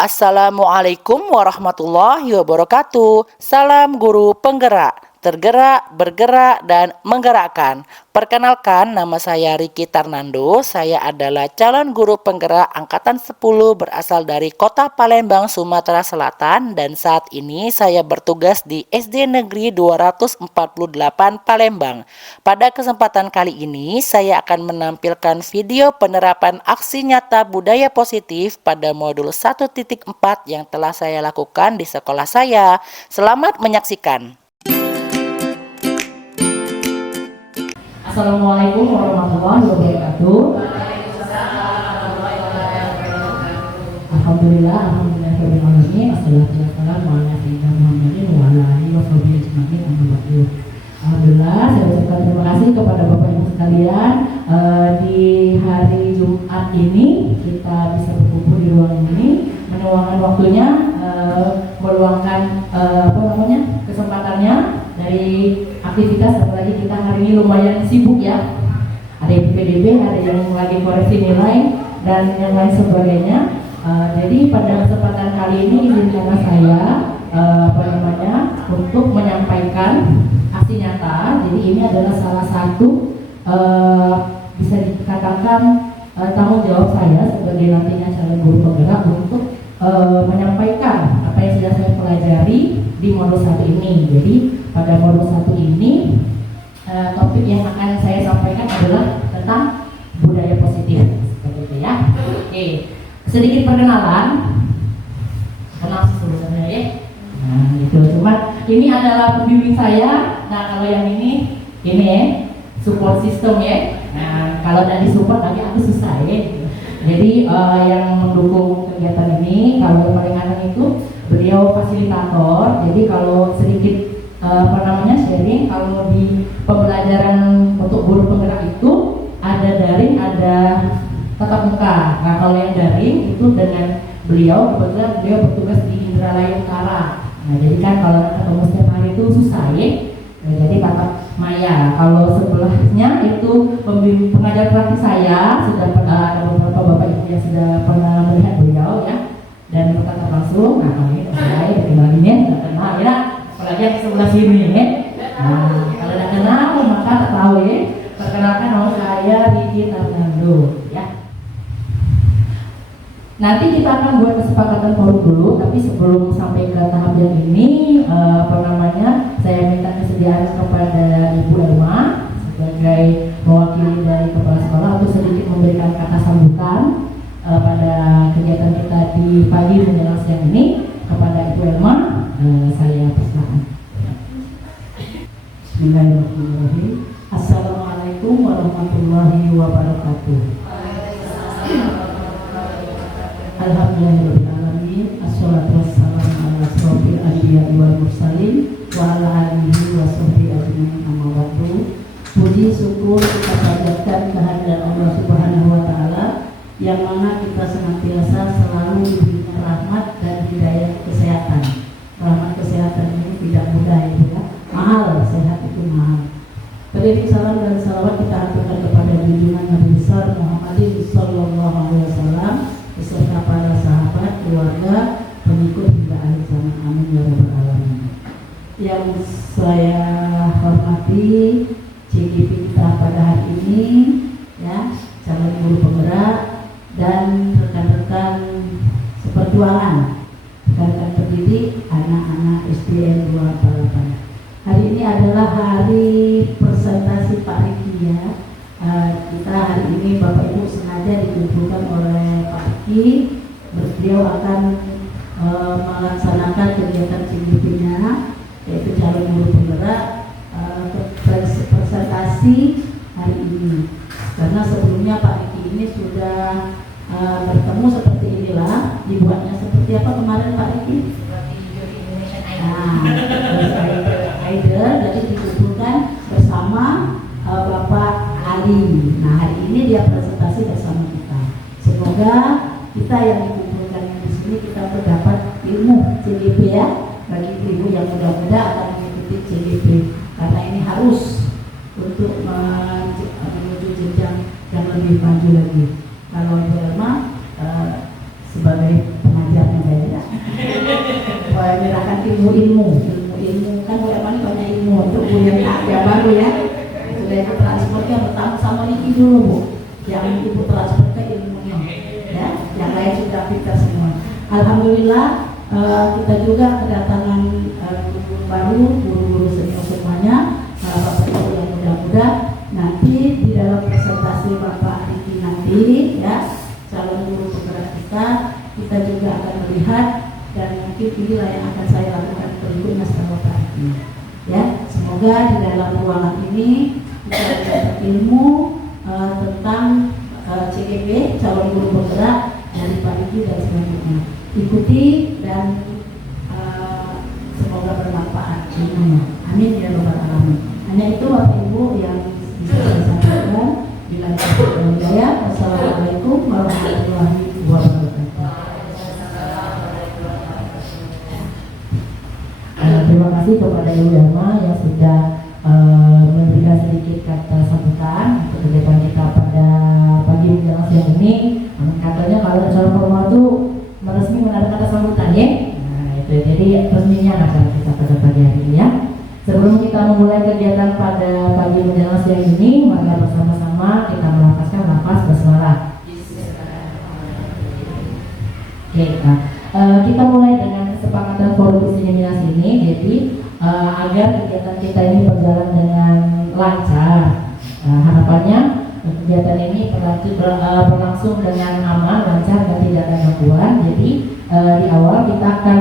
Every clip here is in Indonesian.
Assalamualaikum warahmatullahi wabarakatuh. Salam guru penggerak, tergerak, bergerak, dan menggerakkan. Perkenalkan, nama saya Riki Tarnando. Saya adalah calon guru penggerak angkatan 10 berasal dari Kota Palembang, Sumatera Selatan, dan saat ini saya bertugas di SD Negeri 248 Palembang. Pada kesempatan kali ini, saya akan menampilkan video penerapan aksi nyata budaya positif pada modul 1.4 yang telah saya lakukan di sekolah saya. Selamat menyaksikan. Assalamualaikum warahmatullahi wabarakatuh. Alhamdulillah, rabbil alamin. Assalatu wassalamu ala sayyidina Muhammadin wa ala alihi washabihi ajmain. Amma ba'du. Alhamdulillah, saya ucapkan terima kasih kepada Bapak Ibu sekalian. Di hari Jumat ini kita bisa berkumpul di ruangan ini, meluangkan waktunya, meluangkan kesempatannya dari aktivitas. Apalagi kita hari ini lumayan sibuk ya, ada yang PDB, ada yang lagi koreksi nilai dan yang lain sebagainya. Jadi pada kesempatan kali ini izinkanlah saya untuk menyampaikan aksi nyata. Jadi ini adalah salah satu bisa dikatakan tanggung jawab saya sebagai nantinya calon guru penggerak untuk menyampaikan apa yang sudah saya pelajari di modul 1 ini. Jadi pada modul 1 ini topik yang akan saya sampaikan adalah tentang budaya positif, seperti itu ya. Oke, sedikit perkenalan, kenal sebenarnya ya. Nah itu, cuma ini adalah pembimbing saya. Nah kalau yang ini ya support system ya. Nah kalau dari support agak susah ya. Jadi yang mendukung kegiatan ini, kalau paling kanan itu beliau fasilitator. Jadi kalau sedikit sharing, kalau di pembelajaran untuk guru penggerak itu ada daring, ada tatap muka. Nah kalau yang daring itu dengan beliau, kebetulan beliau bertugas di Indralaya Utara. Nah jadi kan kalau ketemu setiap hari itu susah ya. Nah, jadi tatap maya. Kalau sebelahnya itu pengajar praktik saya, sudah ada beberapa bapak ibu yang sudah pernah melihat beliau ya dan bertatap langsung. Nah kalau ini saya dikenalin nggak kenal ya, apalagi yang sebelah sini ya. Nah kalau tidak kenal maka tak tahu ya. Perkenalkan, nama saya Riki Tarnando ya. Nanti kita akan buat kesepakatan forum dulu, tapi sebelum sampai ke tahap yang ini, saya minta kesediaan kepada Ibu Elma sebagai mewakili dari kepala sekolah untuk sedikit memberikan kata sambutan pada kegiatan kita di pagi menjelang siang ini. Kepada Ibu Elma, saya persilakan. Bismillahirrahmanirrahim. Assalamualaikum warahmatullahi wabarakatuh. Alhamdulillahirrahmanirrahim. Assalatu wassalamu ala asrofil anbiya'i wal mursalin wa ala alihi wa sahbihi ajmain. Amma ba'du. Puji syukur kita panjatkan kehadirat Allah Subhanahu wa taala yang mana kita senantiasa selalu diberikan rahmat dan hidayah kesehatan. Rahmat kesehatan ini tidak mudah ya. Mahal, sehat itu mahal. Beriring salam dan salawat kita aturkan kepada junjungan Nabi besar Muhammadin sallallahu alaihi wasallam beserta para sahabat, keluarga, pengikut hingga akhir zaman. Amin ya rabbal alamin. Yang saya hormati CGP kita pada hari ini ya, calon guru penggerak dan rekan-rekan seperjuangan, rekan-rekan pendidik anak-anak SDN 248. Hari ini adalah hari presentasi Pak Riki ya. Kita hari ini Bapak Ibu sengaja dikumpulkan oleh Pak Riki. Beliau akan melaksanakan kegiatan CGP-nya, yaitu calon guru penggerak, presentasi hari ini. Karena sebelumnya Pak Riki ini sudah bertemu seperti inilah, dibuatnya seperti apa kemarin Pak Riki? Jadi dikumpulkan bersama Bapak Ali. Nah hari ini dia presentasi bersama kita. Semoga kita yang dikumpulkan di sini kita mendapat ilmu CGP ya. Bagi ibu yang muda-muda akan mengikuti CGP karena ini harus untuk menuju jenjang yang lebih maju lagi. Kalau Ibu Elma sebagai pengajar yang ilmu kan banyak ilmu untuk Bu yang baru ya. Sudah ikut transportnya bertemu sama Niki dulu Bu, yang ibu transfer ke ilmunya ya, yang lain sudah pintar semua. Alhamdulillah kita juga kedatangan guru baru, guru-guru senior semuanya, Bapak Ibu yang muda-muda. Nanti di dalam presentasi Bapak Riki nanti ya, calon guru penggerak kita juga akan melihat, dan mungkin inilah yang akan saya lakukan berikutnya setelah Bapak Riki ya. Semoga di dalam ruangan ini kita dapat ilmu tentang CGP, calon guru penggerak dari Pak Riki dan selanjutnya. Ikuti dan semoga bermanfaat. Amin ya rabbal alamin. Hanya itu Bapak Ibu yang bisa saya sampaikan. Bila saya, wassalamualaikum warahmatullahi wabarakatuh. Terima kasih kepada Ibu Dharma yang sudah memberikan sedikit kata sambutan untuk kegiatan kita pada pagi menjelang siang ini. Katanya kalau acara formal itu meresmi menarik kata sambutan ya. Nah itu jadi resminya acara kita pada pagi hari ini ya. Sebelum kita memulai kegiatan pada pagi menjelang siang ini, mari bersama-sama kita melafazkan lafaz basmalah. Oke, kita mulai dengan kesepakatan forum diseminasi ini. Jadi agar kegiatan kita ini berjalan dengan lancar, harapannya kegiatan ini berlangsung dengan aman, lancar dan tidak ada gangguan. Jadi di awal kita akan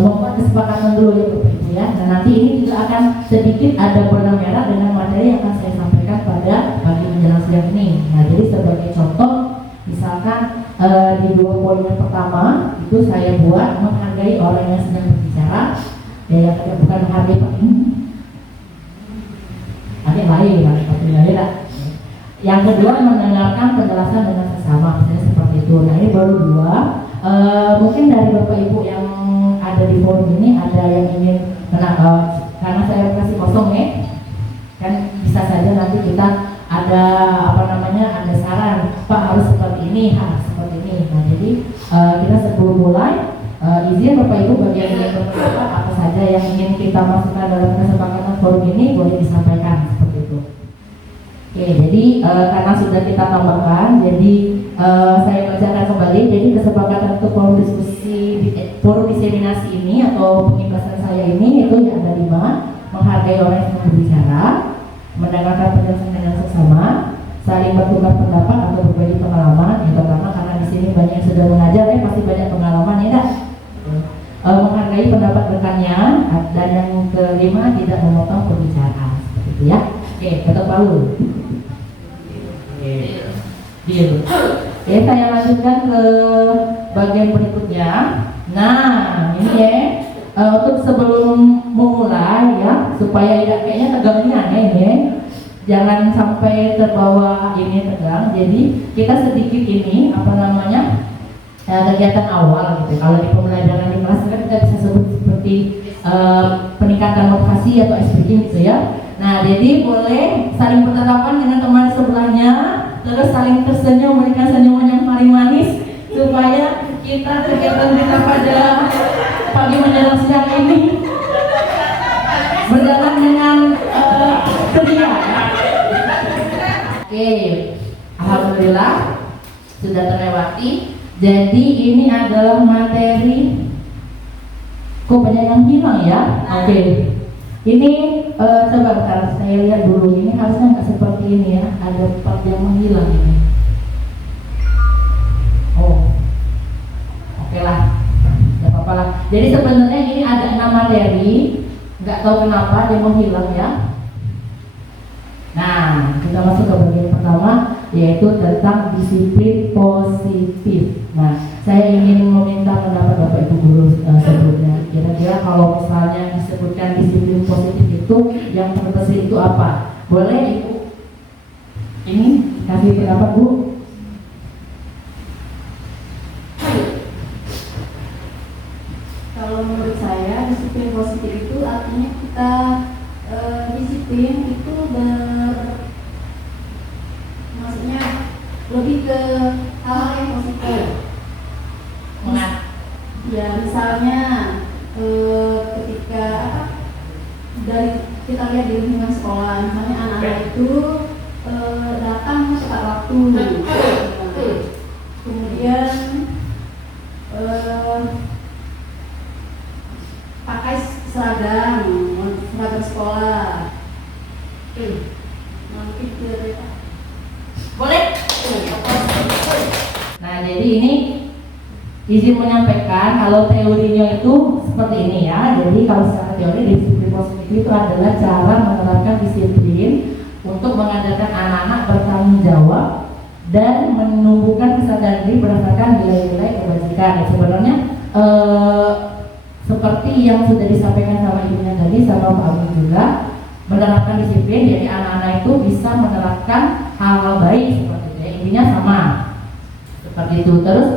membuat kesepakatan dulu ya Bapak Ibu ya. Dan nanti ini juga akan sedikit ada benang merah dengan materi yang akan saya sampaikan pada pagi menjelang siang ini. Nah jadi sebagai contoh, misalkan di 2 poin yang pertama itu saya buat menghargai orang yang sedang berbicara. Ya yang bukan menghargai Pak ini. Ada yang lain, ada. Yang kedua mendengarkan penjelasan dengan sesama, misalnya seperti itu. Nah ini baru 2. Mungkin dari Bapak Ibu yang ada di forum ini ada yang ingin karena saya kasih kosong ya, kan bisa saja nanti kita ada ada saran Pak harus seperti ini, harus seperti ini. Nah jadi kita sebelum mulai izin Bapak Ibu bagi yang ingin berpendapat apa saja yang ingin kita masukkan dalam kesepakatan forum ini boleh disampaikan seperti itu. Oke, jadi karena sudah kita tambahkan, jadi saya bacakan kembali. Jadi kesepakatan untuk forum diskusi, forum diseminasi ini atau pengibasan saya ini itu yang ada 5: menghargai orang yang sedang berbicara, mendengarkan penjelasan dengan seksama, saling bertukar pendapat atau berbagi pengalaman. Yang pertama karena di sini banyak yang sudah mengajar, pasti banyak pengalaman ya kan? Menghargai pendapat rekannya, dan yang kelima tidak memotong pembicaraan seperti itu ya. Oke, ketok palu. Deal. Ya, saya lanjutkan ke bagian berikutnya. Nah, ini ya untuk sebelum memulai ya, supaya tidak kayaknya tegangnya ini ya. Jangan sampai terbawa ini tegang. Jadi kita sedikit ini kegiatan awal gitu. Kalau di pembelajaran di kelas kan kita bisa sebut seperti peningkatan motivasi atau speaking gitu ya. Nah, jadi boleh saling bertatapan dengan teman sebelahnya, terus saling tersenyum, memberikan senyuman yang paling manis supaya kegiatan kita pada pagi menjelang siang ini berjalan dengan ceria. Oke, alhamdulillah sudah terlewati. Jadi ini adalah materi. Kok banyak yang hilang ya? Oke. Ini coba bentar, saya lihat dulu. Ini harusnya nggak seperti ini ya. Ada part yang menghilang ini. Oh, oke lah, nggak apa-apa lah. Jadi sebenarnya ini ada 6 materi. Nggak tahu kenapa dia menghilang ya. Nah, kita masuk ke bagian pertama, yaitu tentang disiplin positif. Nah, saya ingin meminta pendapat Bapak Ibu guru sebelumnya. Kira-kira kalau misalnya disebutkan disiplin positif itu yang terbersih itu apa? Boleh Ibu? Ini kasih pendapat Bu. Kalau menurut saya disiplin positif itu artinya kita disiplin itu maksudnya lebih ke hal-hal yang positif. Ya misalnya lihat di lingkungan sekolah, misalnya anak-anak itu datang tepat waktu, kemudian pakai seragam sekolah. Mungkin tidak. Boleh? Nah, jadi ini izin menyampaikan kalau teorinya itu seperti ini ya. Jadi kalau secara teori disiplin positif itu adalah cara menerapkan disiplin untuk mengadakan anak-anak bertanggung jawab dan menumbuhkan kesadaran diri berdasarkan nilai-nilai kebajikan. Sebenarnya seperti yang sudah disampaikan sama ibunya tadi sama Pak Agung juga, menerapkan disiplin jadi anak-anak itu bisa menerapkan hal-hal baik seperti itu. Intinya sama seperti itu. Terus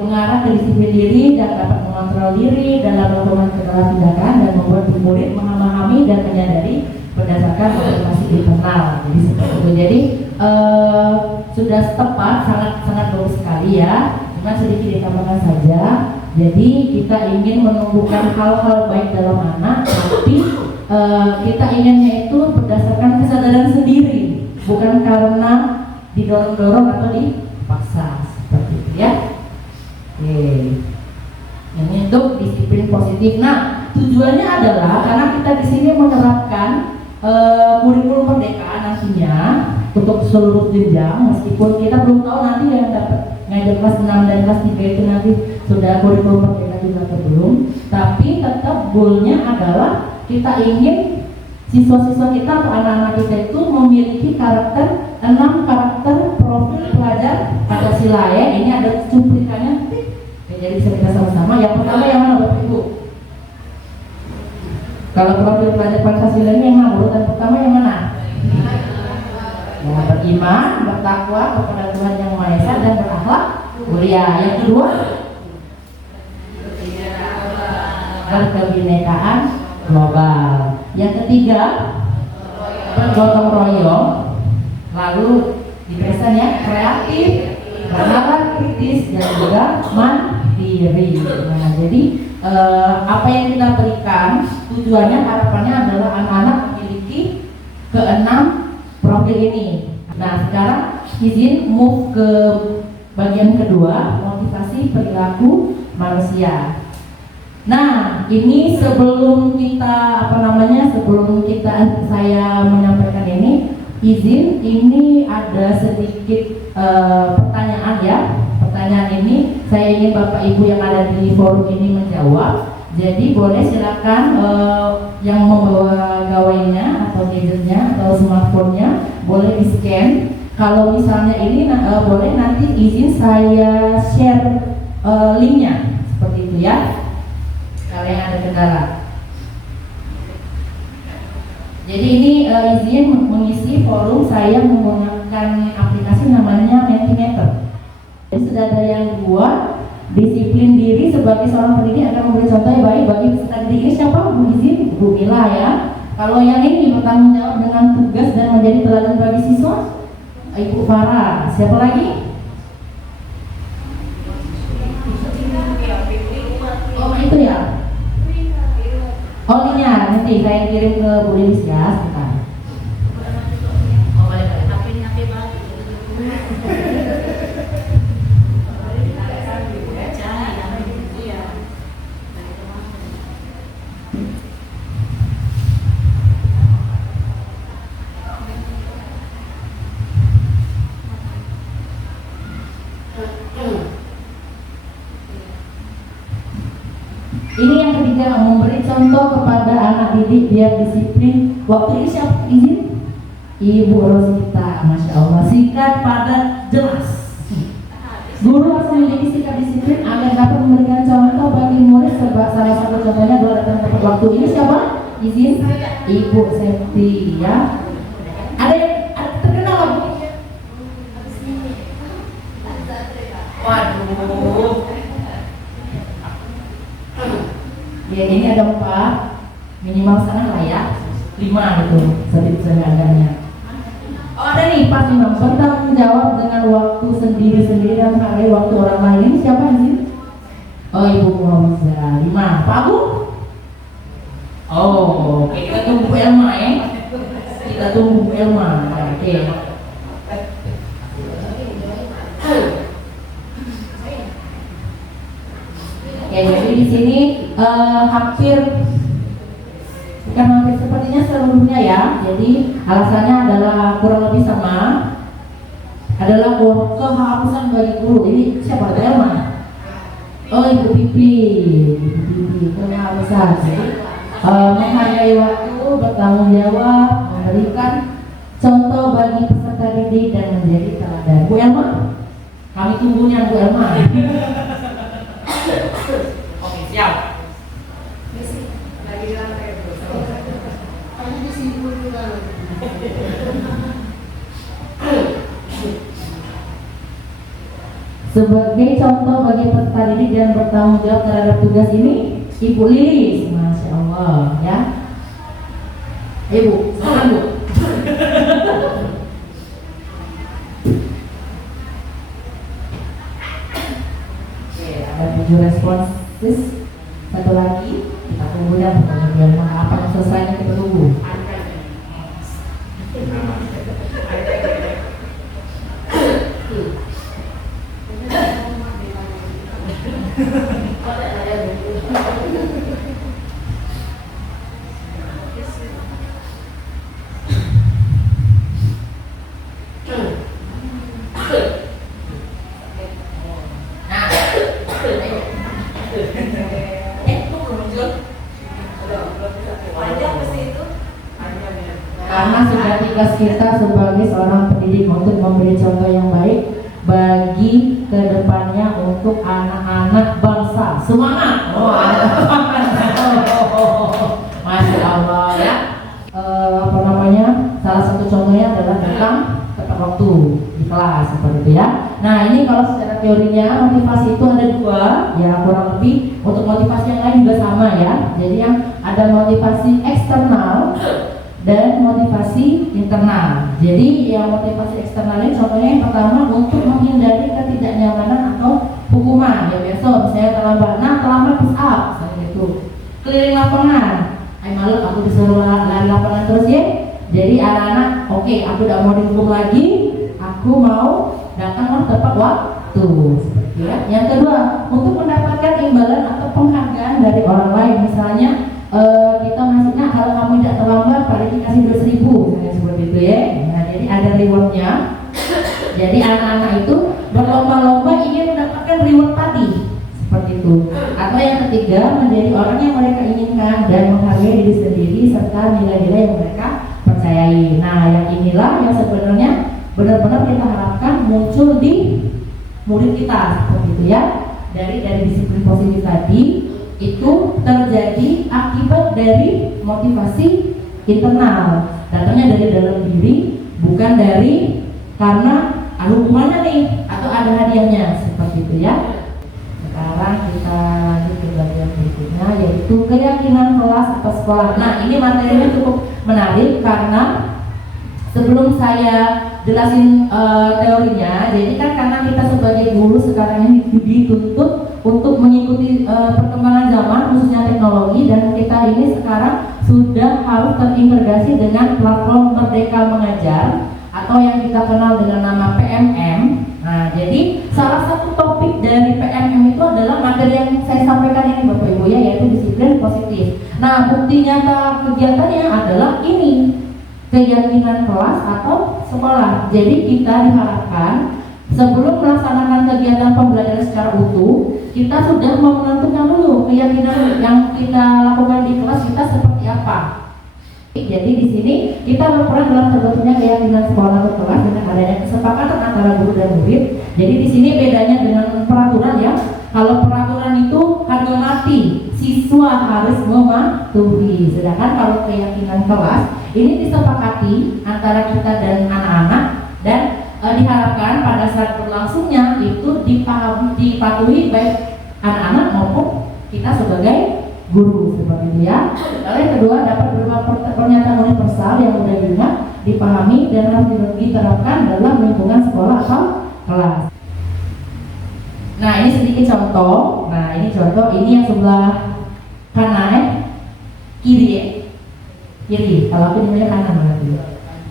mengarah ke disiplin diri dan dapat mengontrol diri dalam melakukan segala tindakan dan membuat murid memahami dan menyadari berdasarkan observasi internal. Jadi seperti itu. Jadi sudah tepat, sangat bagus sekali ya. Cuma sedikit ditambahkan saja. Jadi kita ingin menumbuhkan hal-hal baik dalam anak, tapi kita inginnya itu berdasarkan kesadaran sendiri, bukan karena didorong-dorong atau dipaksa seperti itu ya. Oke. Ini untuk disiplin positif. Nah, tujuannya adalah karena kita di sini menerapkan kurikulum merdeka nantinya untuk seluruh jenjang, meskipun kita belum tahu nanti yang dapat ngajar kelas 6 dan kelas 3 itu nanti sudah kurikulum merdeka juga atau belum, tapi tetap goalnya adalah kita ingin siswa-siswa kita atau anak-anak kita itu memiliki karakter 6 karakter profil pelajar Pancasila ya. Ini ada cuplikannya. Jadi bisa kita sama-sama. Yang pertama yang mana Bapak Ibu? Kalau profil pelajar Pancasila ini yang mana? Urutan pertama yang mana? Ya, beriman, bertakwa kepada Tuhan Yang Maha Esa dan berakhlak mulia. Yang kedua, berkebinekaan global. Yang ketiga, bergotong royong. Lalu diberikannya kreatif, bernalar kritis dan juga mandiri. Nah, jadi apa yang kita berikan tujuannya harapannya adalah anak-anak memiliki keenam profil ini. Nah, sekarang izin move ke bagian kedua, motivasi perilaku manusia. Nah, ini sebelum kita saya menyampaikan ini, izin ini ada sedikit pertanyaan ya. Pertanyaan ini saya ingin Bapak Ibu yang ada di forum ini menjawab. Jadi boleh silakan yang membawa gawainya atau gadgetnya atau smartphone-nya boleh di-scan. Kalau misalnya ini boleh nanti izin saya share linknya seperti itu ya. Kalau yang ada kendala. Jadi ini izin mengisi forum saya menggunakan aplikasi namanya Mentimeter. Jadi sudah ada yang dua. Disiplin diri sebagai seorang pendidik akan memberi contoh yang baik bagi peserta didik. Ini siapa? Bu izin, Bu Mila ya. Kalau yang ini bertanggung jawab dengan tugas dan menjadi teladan bagi siswa, Ibu Farah. Siapa lagi? Oh itu ya. Oh ini ya, nanti saya kirim ke Bu Lilis ya, sebentar. Oh boleh. Ini yang ketiga, memberi contoh kepada anak didik biar disiplin. Waktu ini siapa izin? Ibu Rosita, Masya Allah, singkat, padat, jelas. Guru harus memiliki sikap disiplin agar dapat memberikan contoh bagi murid. Salah satu contohnya adalah datang tepat waktu. Ini siapa? Izin? Ibu Septi ya. Ada yang terkenal lagi? Waduh. Ya ini ada 4, minimal sana lah ya, 5 gitu, sedikit-sedikitnya. Oh ada nih, pas memang bertanggung jawab dengan waktu sendiri-sendiri dan menghargai waktu orang lain. Siapa sih? Oh Ibu Muhammad 5. Pak Agung? Oh, oke, kita tunggu Bu Elma ya. Kita tunggu Bu Elma. Oke. Ya, jadi di sini bukan hampir sepertinya seluruhnya ya. Jadi alasannya adalah kurang lebih sama. Adalah keharusan bagi guru. Ini siapa? Bu Elma. Oh, Ibu Pipi. Keharusan. Menghargai waktu, bertanggung jawab, memberikan contoh bagi peserta didik dan menjadi teladan. Bu Elma, kami tunggunya Bu Elma. Oke, siap. Lagi di lantai terus. Kamu di sini dulu kan. Sebagai contoh bagi peserta didik dan bertanggung jawab terhadap tugas ini, Ibu Lilis, Masya Allah ya. Ibu, silakan Bu. Oke, ada 7 responses. Satu lagi, kita tunggu ya. Biar apa yang selesainya kita tunggu. Karena sudah tugas kita sebagai seorang pendidik untuk memberi contoh yang baik bagi kedepannya untuk anak-anak bangsa. Semangat! Masya Allah ya. Apa namanya? Salah satu contohnya adalah tentang tepat waktu di kelas seperti itu ya. Nah, ini kalau secara teorinya motivasi itu ada 2 ya, kurang lebih. Untuk motivasi yang lain juga sama ya. Jadi yang ada motivasi eksternal dan motivasi internal. Jadi yang motivasi eksternal ini contohnya yang pertama untuk menghindari ketidaknyamanan atau hukuman. Ya besok misalnya terlambat, terlambat push up, misalnya gitu. Keliling lapangan, malu aku disuruh lari lapangan terus ya. Jadi anak-anak, oke, aku tidak mau dihukum lagi, aku mau datanglah tepat waktu. Seperti ya. Yang kedua, untuk mendapatkan imbalan atau penghargaan dari orang lain, misalnya kita ngasihnya kalau kamu tidak terlambat pada dikasih 2.000 misalnya seperti itu ya. Nah, jadi ada rewardnya. Jadi anak-anak itu berlomba-lomba ingin mendapatkan reward tadi seperti itu. Atau yang ketiga, menjadi orang yang mereka inginkan dan menghargai diri sendiri serta nilai-nilai yang mereka percayai. Nah, yang inilah yang sebenarnya benar-benar kita harapkan muncul di murid kita seperti itu ya. Dari disiplin positif tadi itu terjadi akibat dari motivasi internal, datangnya dari dalam diri, bukan dari karena ada hukumannya nih atau ada hadiahnya seperti itu ya. Sekarang kita lanjut ke bagian berikutnya, yaitu keyakinan kelas atau sekolah. Nah, ini materinya cukup menarik karena sebelum saya jelasin teorinya, jadi kan karena kita sebagai guru sekarang ini dituntut untuk mengikuti perkembangan zaman khususnya teknologi, dan kita ini sekarang sudah harus terintegrasi dengan platform Merdeka Mengajar atau yang kita kenal dengan nama PMM. Nah, jadi salah satu topik dari PMM itu adalah materi yang saya sampaikan ini Bapak Ibu ya, yaitu disiplin positif. Nah, bukti nyata kegiatannya adalah ini, keyakinan kelas atau sekolah. Jadi kita diharapkan sebelum melaksanakan kegiatan pembelajaran secara utuh, kita sudah menentukan dulu keyakinan yang kita lakukan di kelas kita seperti apa. Jadi di sini kita berperan dalam terbentuknya keyakinan sekolah atau kelas dengan adanya kesepakatan antara guru dan murid. Jadi di sini bedanya dengan peraturan ya. Kalau peraturan itu harga mati, siswa harus mematuhi. Sedangkan kalau keyakinan kelas ini disepakati antara kita dan anak-anak, dan diharapkan pada saat berlangsungnya itu dipatuhi baik anak-anak maupun kita sebagai guru seperti itu ya. Lalu yang kedua, dapat berupa pernyataan universal yang mudah diingat, dipahami dan harus diterapkan dalam lingkungan sekolah atau kelas. Nah, ini sedikit contoh. Nah, ini contoh, ini yang sebelah kanan kiri ya, kiri. Kalau aku namanya kanan berarti.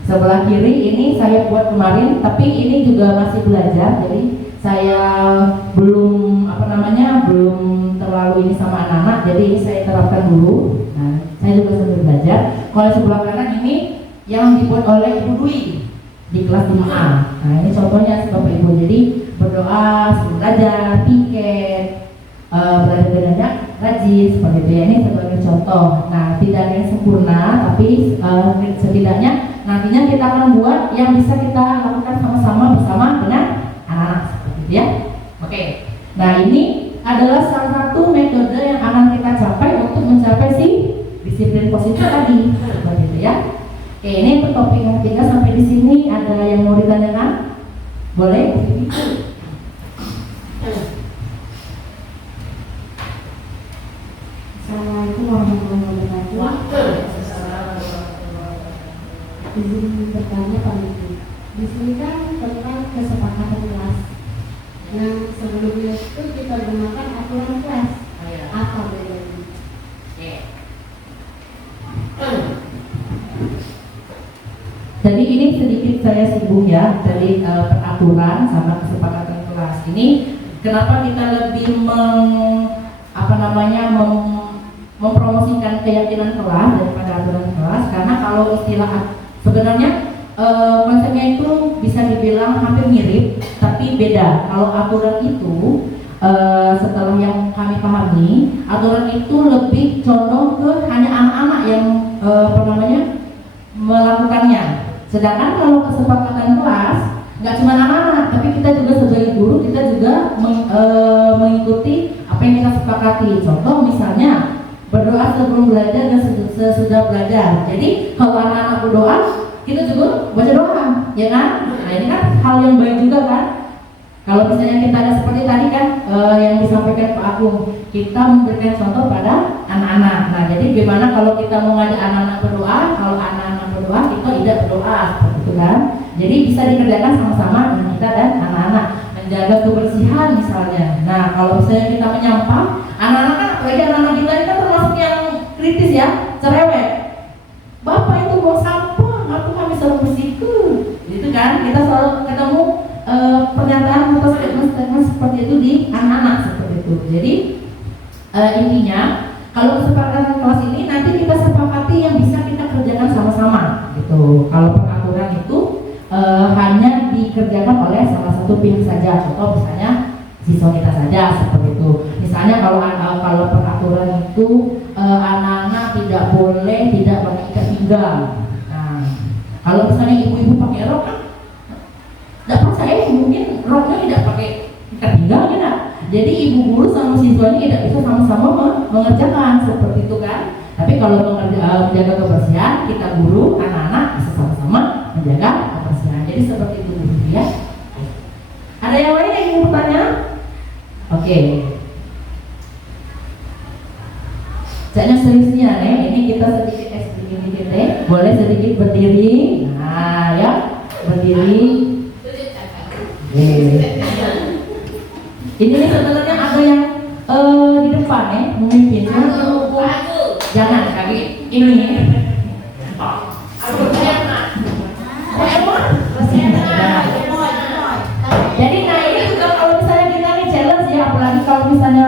Sebelah kiri ini saya buat kemarin, tapi ini juga masih belajar, jadi saya belum belum terlalu ini sama anak-anak, jadi ini saya terapkan dulu. Nah, saya juga sambil belajar. Kalau yang sebelah kanan ini yang dibuat oleh Ibu Dwi di kelas 5A. Nah, ini contohnya Bapak Ibu. Jadi berdoa, sebelum belajar, piket, belajar banyak, rajin seperti itu ya. Ini sebagai contoh. Nah, tidak ada yang sempurna, tapi setidaknya nantinya kita akan buat yang bisa kita lakukan sama-sama bersama dengan anak-anak seperti itu ya. Oke. Nah, ini adalah salah satu metode yang akan kita capai untuk mencapai si disiplin positif tadi seperti itu ya. Oke, ini untuk topik yang ketiga sampai di sini. Ada yang mau ditanyakan? Boleh? Assalamualaikum warahmatullahi wabarakatuh. Izin bertanya Pak Ibu. Di sini kan tentang kesepakatan kelas. Yang sebelumnya itu kita gunakan aturan kelas. Apa bedanya? Jadi ini sedikit saya singgung ya dari peraturan sama kesepakatan kelas. Ini kenapa kita lebih mempromosikan keyakinan kelas daripada aturan kelas? Karena kalau istilah sebenarnya konsepnya itu bisa dibilang hampir mirip, tapi beda. Kalau aturan itu setelah yang kami pahami, aturan itu lebih condong ke hanya anak-anak yang melakukannya. Sedangkan kalau kesepakatan kelas nggak cuma anak-anak, tapi kita juga sebagai guru kita juga mengikuti apa yang kita sepakati. Contoh misalnya berdoa sebelum belajar dan sesudah belajar. Jadi kalau anak-anak berdoa, kita juga baca doa, ya kan? Nah, ini kan hal yang baik juga kan? Kalau misalnya kita ada seperti tadi kan yang disampaikan Pak Agung, kita memberikan contoh pada anak-anak. Nah, jadi gimana kalau kita mau ngajak anak-anak berdoa? Kalau anak-anak berdoa, kita tidak berdoa, seperti itu kan? Jadi bisa dikerjakan sama-sama dengan kita dan anak-anak. Menjaga kebersihan misalnya. Nah, kalau misalnya kita menyampah, anak-anak kan, apalagi anak-anak kita ini kan termasuk yang kritis ya, cerewet. Bapak itu mau sampah, aku kami selalu bersihkan, gitu kan? Kita selalu ketemu pernyataan atau statement seperti itu di anak-anak seperti itu. Jadi intinya kalau kesepakatan kelas ini nanti kita sepakati yang bisa kita kerjakan sama-sama gitu. Kalau peraturan itu hanya dikerjakan oleh salah satu pihak saja. Contoh misalnya siswa kita saja seperti itu. Misalnya kalau peraturan itu anak-anak tidak boleh tidak mengikat pinggang. Nah, kalau misalnya ibu-ibu pakai rok kan dapat saya mungkin roknya tidak pakai ikat pinggang ya. Jadi ibu guru sama siswanya tidak bisa sama-sama mengerjakan seperti itu kan. Tapi kalau menjaga kebersihan, kita guru anak-anak bisa sama-sama menjaga kebersihan. Jadi seperti itu ya. Ada yang lain yang ingin bertanya? Oke. Jangan seriusnya nih. Ini kita sedikit sedikit deh. Boleh sedikit berdiri. Nah ya, berdiri. Ini nih sebenarnya ada yang di depan ya memimpin. Jangan kali ini. Jadi nah ini juga kalau misalnya kita nih challenge ya, apalagi kalau misalnya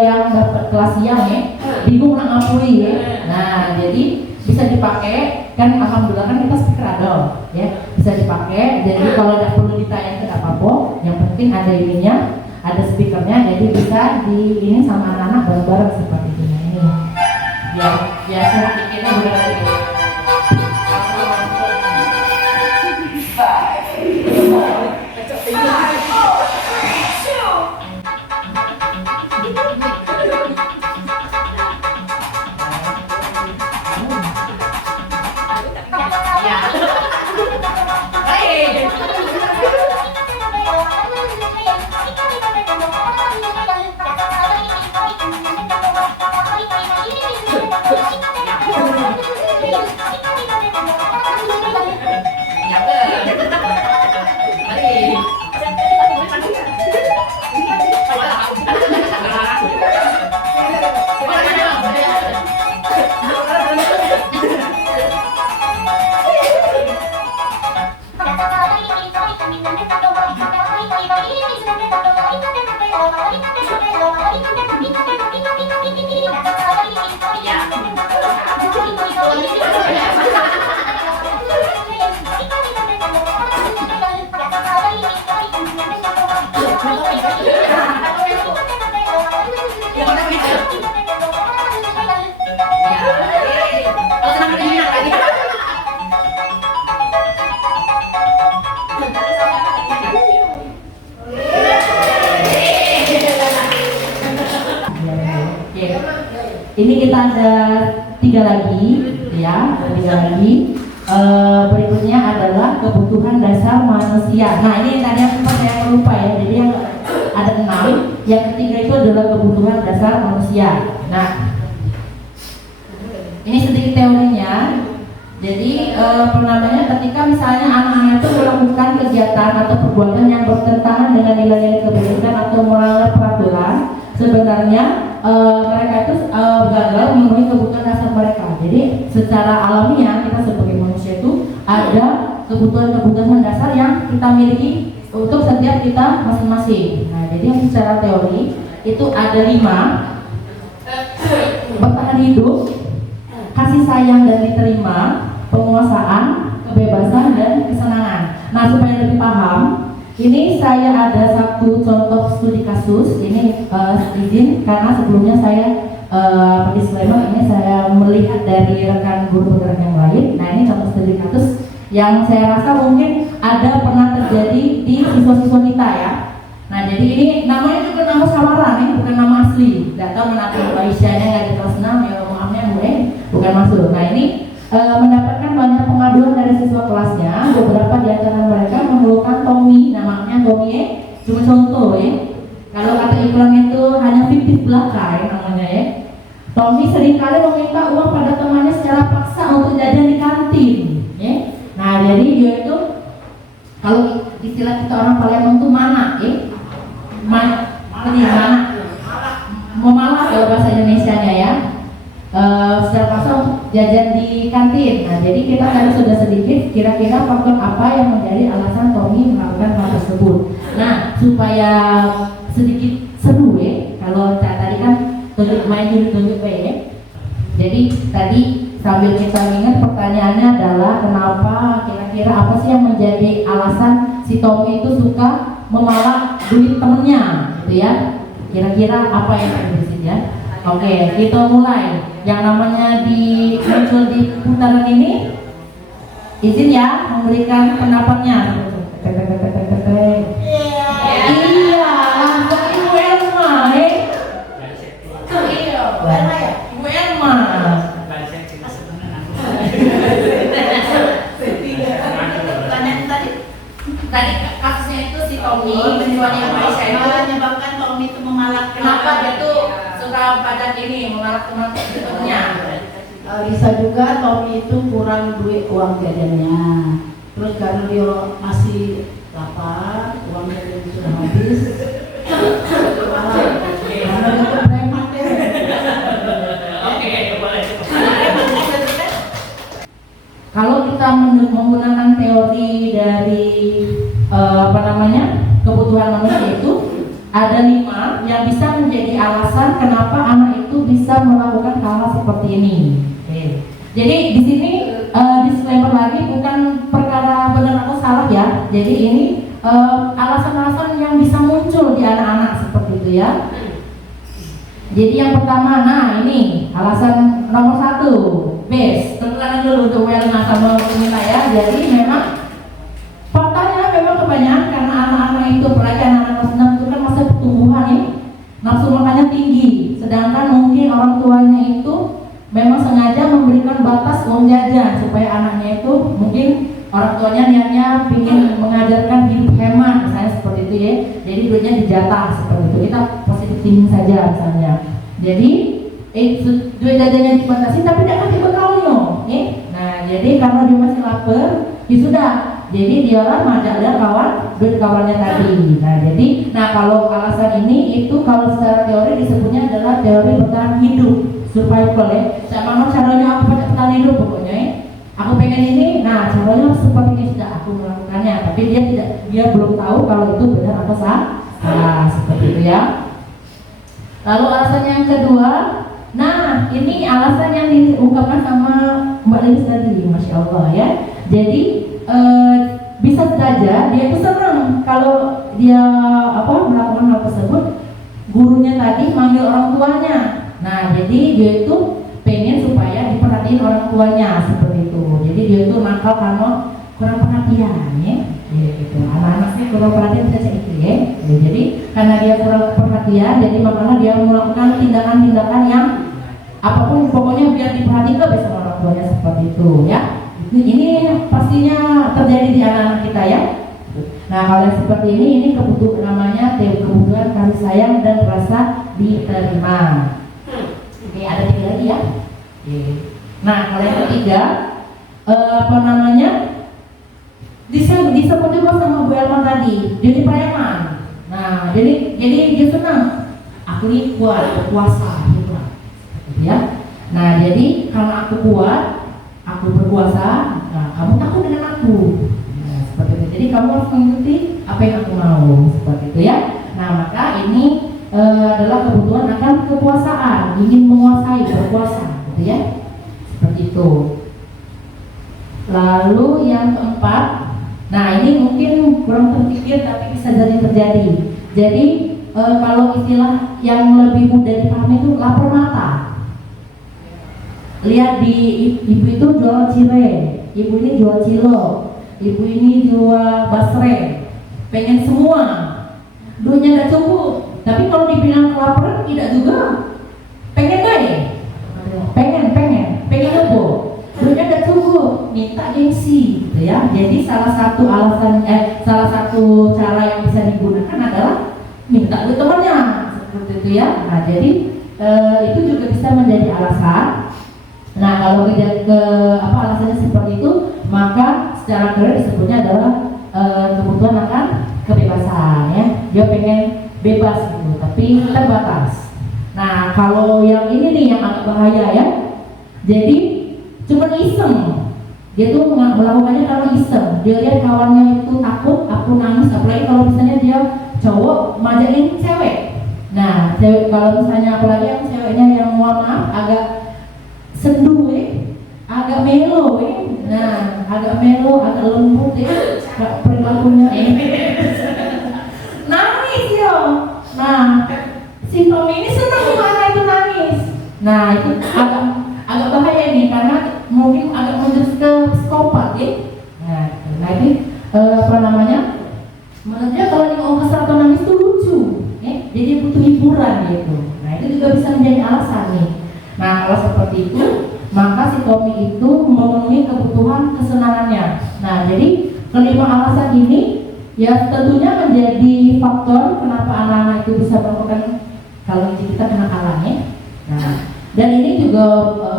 yang dapat kelas siang ya, bingung nak ngapui ya. Nah jadi bisa dipakai kan, alhamdulillah kan kita speaker ada ya, bisa dipakai. Jadi kalau tidak perlu ditanyakan apa-apa, yang penting ada ininya, ada speakernya, jadi bisa di ini sama anak-anak bareng-bareng seperti ini. Biar suara kita udah gitu. Ini kita ada 3 lagi, ya, ada 3 lagi. Berikutnya adalah kebutuhan dasar manusia. Nah, ini tadi yang sempat saya lupa ya. Jadi yang ada 6. Yang ketiga itu adalah kebutuhan dasar manusia. Nah, ini sedikit teorinya. Jadi ketika misalnya anak-anak itu melakukan kegiatan atau perbuatan yang bertentangan dengan nilai-nilai kebajikan atau melanggar peraturan, sebenarnya mereka itu gagal memenuhi kebutuhan dasar mereka. Jadi secara alamiah kita sebagai manusia itu ada kebutuhan-kebutuhan dasar yang kita miliki untuk setiap kita masing-masing. Nah, jadi yang secara teori itu ada 5: bertahan hidup, kasih sayang dan diterima, penguasaan, kebebasan, dan kesenangan. Nah, supaya lebih paham, ini saya ada satu contoh studi kasus. Ini izin karena sebelumnya saya disclaimer, ini saya melihat dari rekan guru penggerak yang lain. Nah, ini contoh studi kasus yang saya rasa mungkin ada pernah terjadi di siswa-siswa kita ya. Nah, jadi ini namanya juga nama samaran, ini bukan nama asli. Tidak tahu kenapa Aisyahnya nggak di kelas 6, ya maafnya bukan masuk. Nah, ini mendapatkan banyak pengaduan dari siswa kelasnya. Beberapa di antara mereka mengeluhkan Tommy, namanya Tommy ya, cuma contoh ya. Kalau kata iklan itu hanya fiktif belaka ya namanya ya. Tommy seringkali meminta uang pada temannya secara paksa untuk jajan di kantin ya. Nah, jadi dia itu kalau istilah kita orang Palembang itu mana ya? Mana? Memalak kalau bahasa Indonesianya ya. Secara paksa untuk jajan di kantin. Nah, jadi kita tadi sudah sedikit kira-kira faktor apa yang menjadi alasan Tommy melakukan hal tersebut. Nah, supaya sedikit seru ya, kalau tadi kan main tunjuk ya. Jadi tadi sambil kita ingat, pertanyaannya adalah kenapa, kira-kira apa sih yang menjadi alasan si Tommy itu suka memalak duit temennya gitu ya. Kira-kira apa yang terjadi ya? Oke, kita mulai. Yang namanya muncul di putaran ini, izin ya memberikan pendapatnya. Iya, langsung Ibu Elma, Iya, Ibu Elma. Tadi kasusnya itu si Tommy, penjualnya yang Aisyah itu menyebabkan Tommy itu memalak. Kenapa dia tuh suka pada ini memalak teman-temannya? Bisa juga Tommy itu kurang duit uang jajannya. Terus karena dia masih lapar, uang jajannya sudah habis. Karena itu preman deh. Oke, boleh. Kalau kita menggunakan teori dari kebutuhan manusia itu ada 5 yang bisa menjadi alasan kenapa anak itu bisa melakukan hal-hal seperti ini. Oke. Jadi di sini disclaimer lagi, bukan perkara benar atau salah ya. Jadi ini alasan-alasan yang bisa muncul di anak-anak seperti itu ya. Jadi yang pertama, nah ini alasan nomor 1, base. Tepuk tangan dulu untuk Welna sama Mila ya. Jadi memang faktanya memang kebanyakan karena anak-anak itu, apalagi anak-anak kelas 6 itu kan masa pertumbuhan ya, nafsu makannya tinggi. Sedangkan mungkin orang tuanya itu memang sengaja memberikan batas uang jajan supaya anaknya itu, mungkin orang tuanya niatnya ingin mengajarkan hidup hemat misalnya seperti itu ya. Jadi duitnya dijatah seperti itu. Kita positif thinking saja misalnya. Jadi duit jajannya dibatasi tapi dia kasih bekalnya ya. Nah, jadi karena dia masih lapar, ya sudah. Jadi dia orang ngajak dia duit kawannya tadi. Nah, kalau alasan ini itu kalau secara teori disebutnya adalah teori bertahan hidup, survival ya. Sama caranya aku bertahan hidup pokoknya ya. Aku pengen ini, nah caranya seperti ini, sudah aku melakukannya. Tapi dia belum tahu kalau itu benar atau salah. Nah, seperti itu ya. Lalu alasan yang kedua, nah ini alasan yang diungkapkan sama Mbak Lilis tadi, Masya Allah ya. Jadi bisa saja dia itu senang kalau dia melakukan hal tersebut, gurunya tadi manggil orang tuanya. Nah, jadi dia itu pengen supaya diperhatiin orang tuanya seperti itu. Jadi dia itu nakal karena kurang perhatian ya. Gitu. Anak-anak saya kurang perhatian saja itu ya. Jadi karena dia kurang perhatian, jadi makanya dia melakukan tindakan-tindakan yang apapun pokoknya biar diperhatikan sama orang tuanya seperti itu ya. Ini pastinya terjadi di anak-anak kita ya. Nah, kalau yang seperti ini kebutuhan namanya kebutuhan kasih sayang dan rasa diterima. Oke, ada 3 lagi ya. Nah, kalau yang ketiga disebut juga sama Bu Elman tadi, jadi preman. Nah, jadi dia senang. Aku ini kuat, berkuasa, gitu lah. Ya. Nah, jadi karena aku kuat, aku berkuasa, nah, kamu takut dengan aku. Nah, seperti itu. Jadi kamu harus mengikuti apa yang aku mau, seperti itu ya. Nah, maka ini adalah kebutuhan akan kekuasaan, ingin menguasai, berkuasa, gitu ya. Seperti itu. Lalu yang keempat, nah ini mungkin kurang terpikir tapi bisa jadi terjadi. Jadi kalau istilah yang lebih mudah dipahami itu lapar mata. Lihat di ibu itu jual cireng, ibu ini jual cilok, ibu ini jual basreng, pengen semua, duitnya gak cukup. Tapi kalau dibilang kelaparan tidak juga, pengen gak ya? Pengen apa? Duitnya gak cukup, minta gengsi, gitu ya. Jadi salah satu cara yang bisa digunakan adalah minta duit temannya, seperti itu ya. Nah, jadi itu juga bisa menjadi alasan. Nah, kalau alasannya seperti itu, maka secara keren disebutnya adalah kebutuhan akan kebebasan ya. Dia pengen bebas gitu, tapi terbatas. Nah, kalau yang ini nih yang agak bahaya ya. Jadi cuma iseng, dia tuh melakukannya karena iseng. Dia lihat kawannya itu takut, aku nangis. Apalagi kalau misalnya dia cowok majain cewek. Nah, cewek kalau misalnya apalagi yang ceweknya yang mohon maaf agak sendu agak melo nah agak melo, agak lembut perilakunya nangis yo. Nah, si Tommy ini senang gimana itu nangis. Nah, itu agak bahaya nih karena mungkin agak menjurus ke psikopat ya. Nah ini menurut dia kalau dia mau kesal atau nangis itu lucu jadi butuh hiburan gitu. Nah, itu juga bisa menjadi alasan nih. Nah, kalau seperti itu maka si Tommy itu memenuhi kebutuhan kesenangannya. Nah, jadi kelima alasan ini ya tentunya menjadi faktor kenapa anak-anak itu bisa melakukan kalau kita kenakalannya. Nah, dan ini juga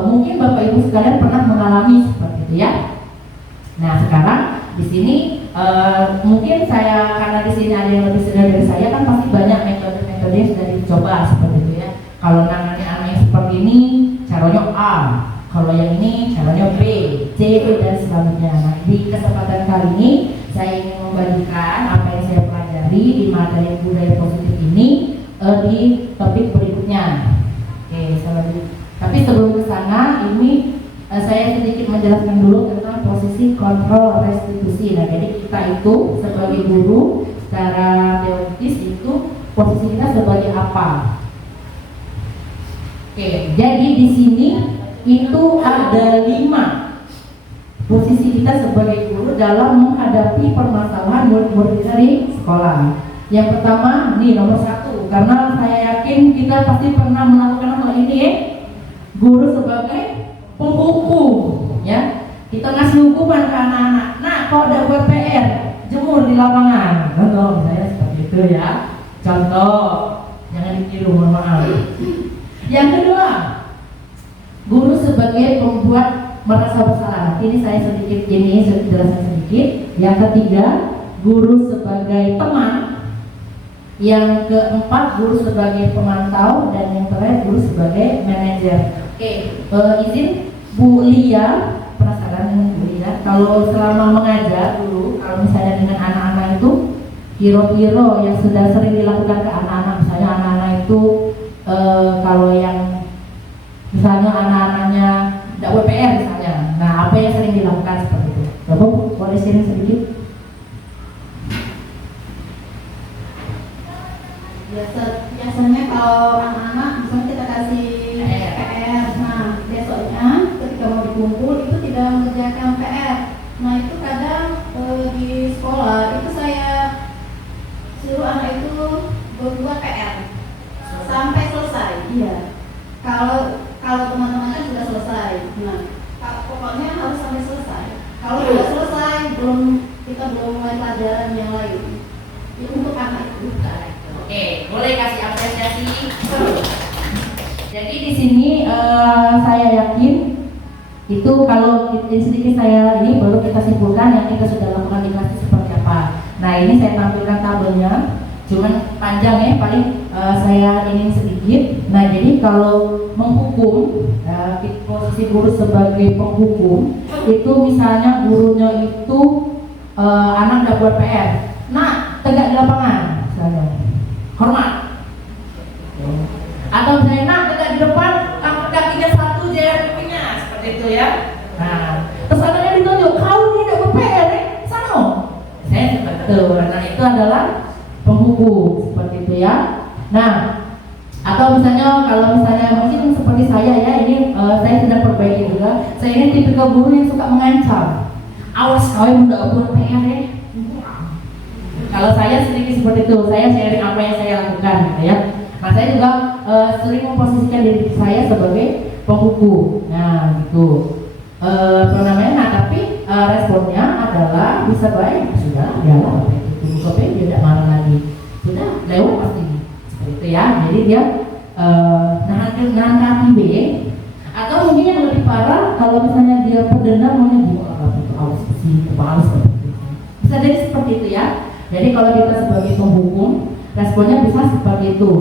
mungkin Bapak Ibu sekalian pernah mengalami seperti itu ya. Nah, sekarang di sini mungkin saya karena di sini ada yang lebih senior dari saya kan pasti banyak metode-metode yang sudah dicoba seperti itu ya. Kalau nangani anak yang seperti ini caranya A, kalau yang ini caranya B, C dan selanjutnya. Nah, di kesempatan kali ini saya ingin membagikan apa yang saya pelajari di materi budaya positif ini di topik berikutnya. Oke, tapi sebelum ke sana ini saya sedikit menjelaskan dulu tentang posisi kontrol restitusi. Nah, jadi kita itu sebagai guru secara teoritis itu posisi kita sebagai apa? Oke, jadi di sini itu ada 5 posisi kita sebagai guru dalam menghadapi permasalahan murid-murid dari sekolah. Yang pertama, nih nomor 1, karena saya yakin kita pasti pernah melakukan hal ini ya. Guru sebagai penghukum ya. Kita ngasih hukuman ke anak-anak. Nah, kalau udah buat PR, jemur di lapangan. Contoh misalnya seperti itu ya. Contoh, jangan ditiru, mohon maaf. Yang kedua, guru sebagai pembuat merasa bersalah. Ini saya sedikit jelaskan sedikit. Yang ketiga, guru sebagai teman. Yang keempat, guru sebagai pemantau. Dan yang terakhir, guru sebagai manajer. Oke, izin Bu Lia, penasaran dengan Bu Lia. Kalau selama mengajar dulu, kalau misalnya dengan anak-anak itu Kiro-kiro yang sudah sering dilakukan ke anak-anak, misalnya anak-anak itu kalau yang misalnya anak-anaknya tidak buat PR misalnya, nah apa yang sering dilakukan seperti itu? Bapak boleh sharing sedikit? Biasanya kalau anak-anak misalnya kita kasih PR, nah besoknya ketika mau dikumpul itu tidak mengerjakan PR. Nah itu kadang di sekolah itu saya suruh anak itu berbuat PR sampai selesai. Iya. Kalau teman-teman kan sudah selesai. Nah, pokoknya harus sampai selesai. Kalau sudah selesai, kita belum mulai pelajaran yang lain. Itu untuk anak itu. Oke, boleh kasih apresiasi. Jadi di sini saya yakin itu kalau sedikit saya ini baru kita simpulkan yang kita sudah lakukan di kelas seperti apa. Nah ini saya tampilkan tabelnya, cuman panjang ya, paling saya ingin sedikit. Nah jadi kalau menghukum, posisi guru sebagai penghukum itu misalnya gurunya itu anak tidak buat PR, nah tegak di lapangan misalnya, hormat. Atau misalnya nak tegak di depan, angkat kakinya satu, jalan kakinya, seperti itu ya. Nah terus anaknya ditunjuk, kau ini tidak buat PR sana. Saya seperti itu. Nah itu adalah penghukum seperti itu ya. Nah atau misalnya kalau misalnya mungkin seperti saya ya, ini saya sedang perbaiki juga. Saya ini tipikal guru yang suka mengancam. Awas kau yang tidak buat PR ya. Kalau saya sedikit seperti itu, saya sharing apa yang saya lakukan gitu ya. Nah saya juga sering memposisikan diri saya sebagai penghukum. Nah gitu. Apa namanya? Nah tapi responnya adalah bisa baik, sudah biarlah itu dia tidak marah lagi, sudah lewat pasti seperti itu ya. Jadi dia nahan kaki B, atau mungkin yang lebih parah kalau misalnya dia pendendam maunya gimana itu awas sih, kepala seperti itu. Bisa jadi seperti itu ya. Jadi kalau kita sebagai penghukum, responnya bisa seperti itu.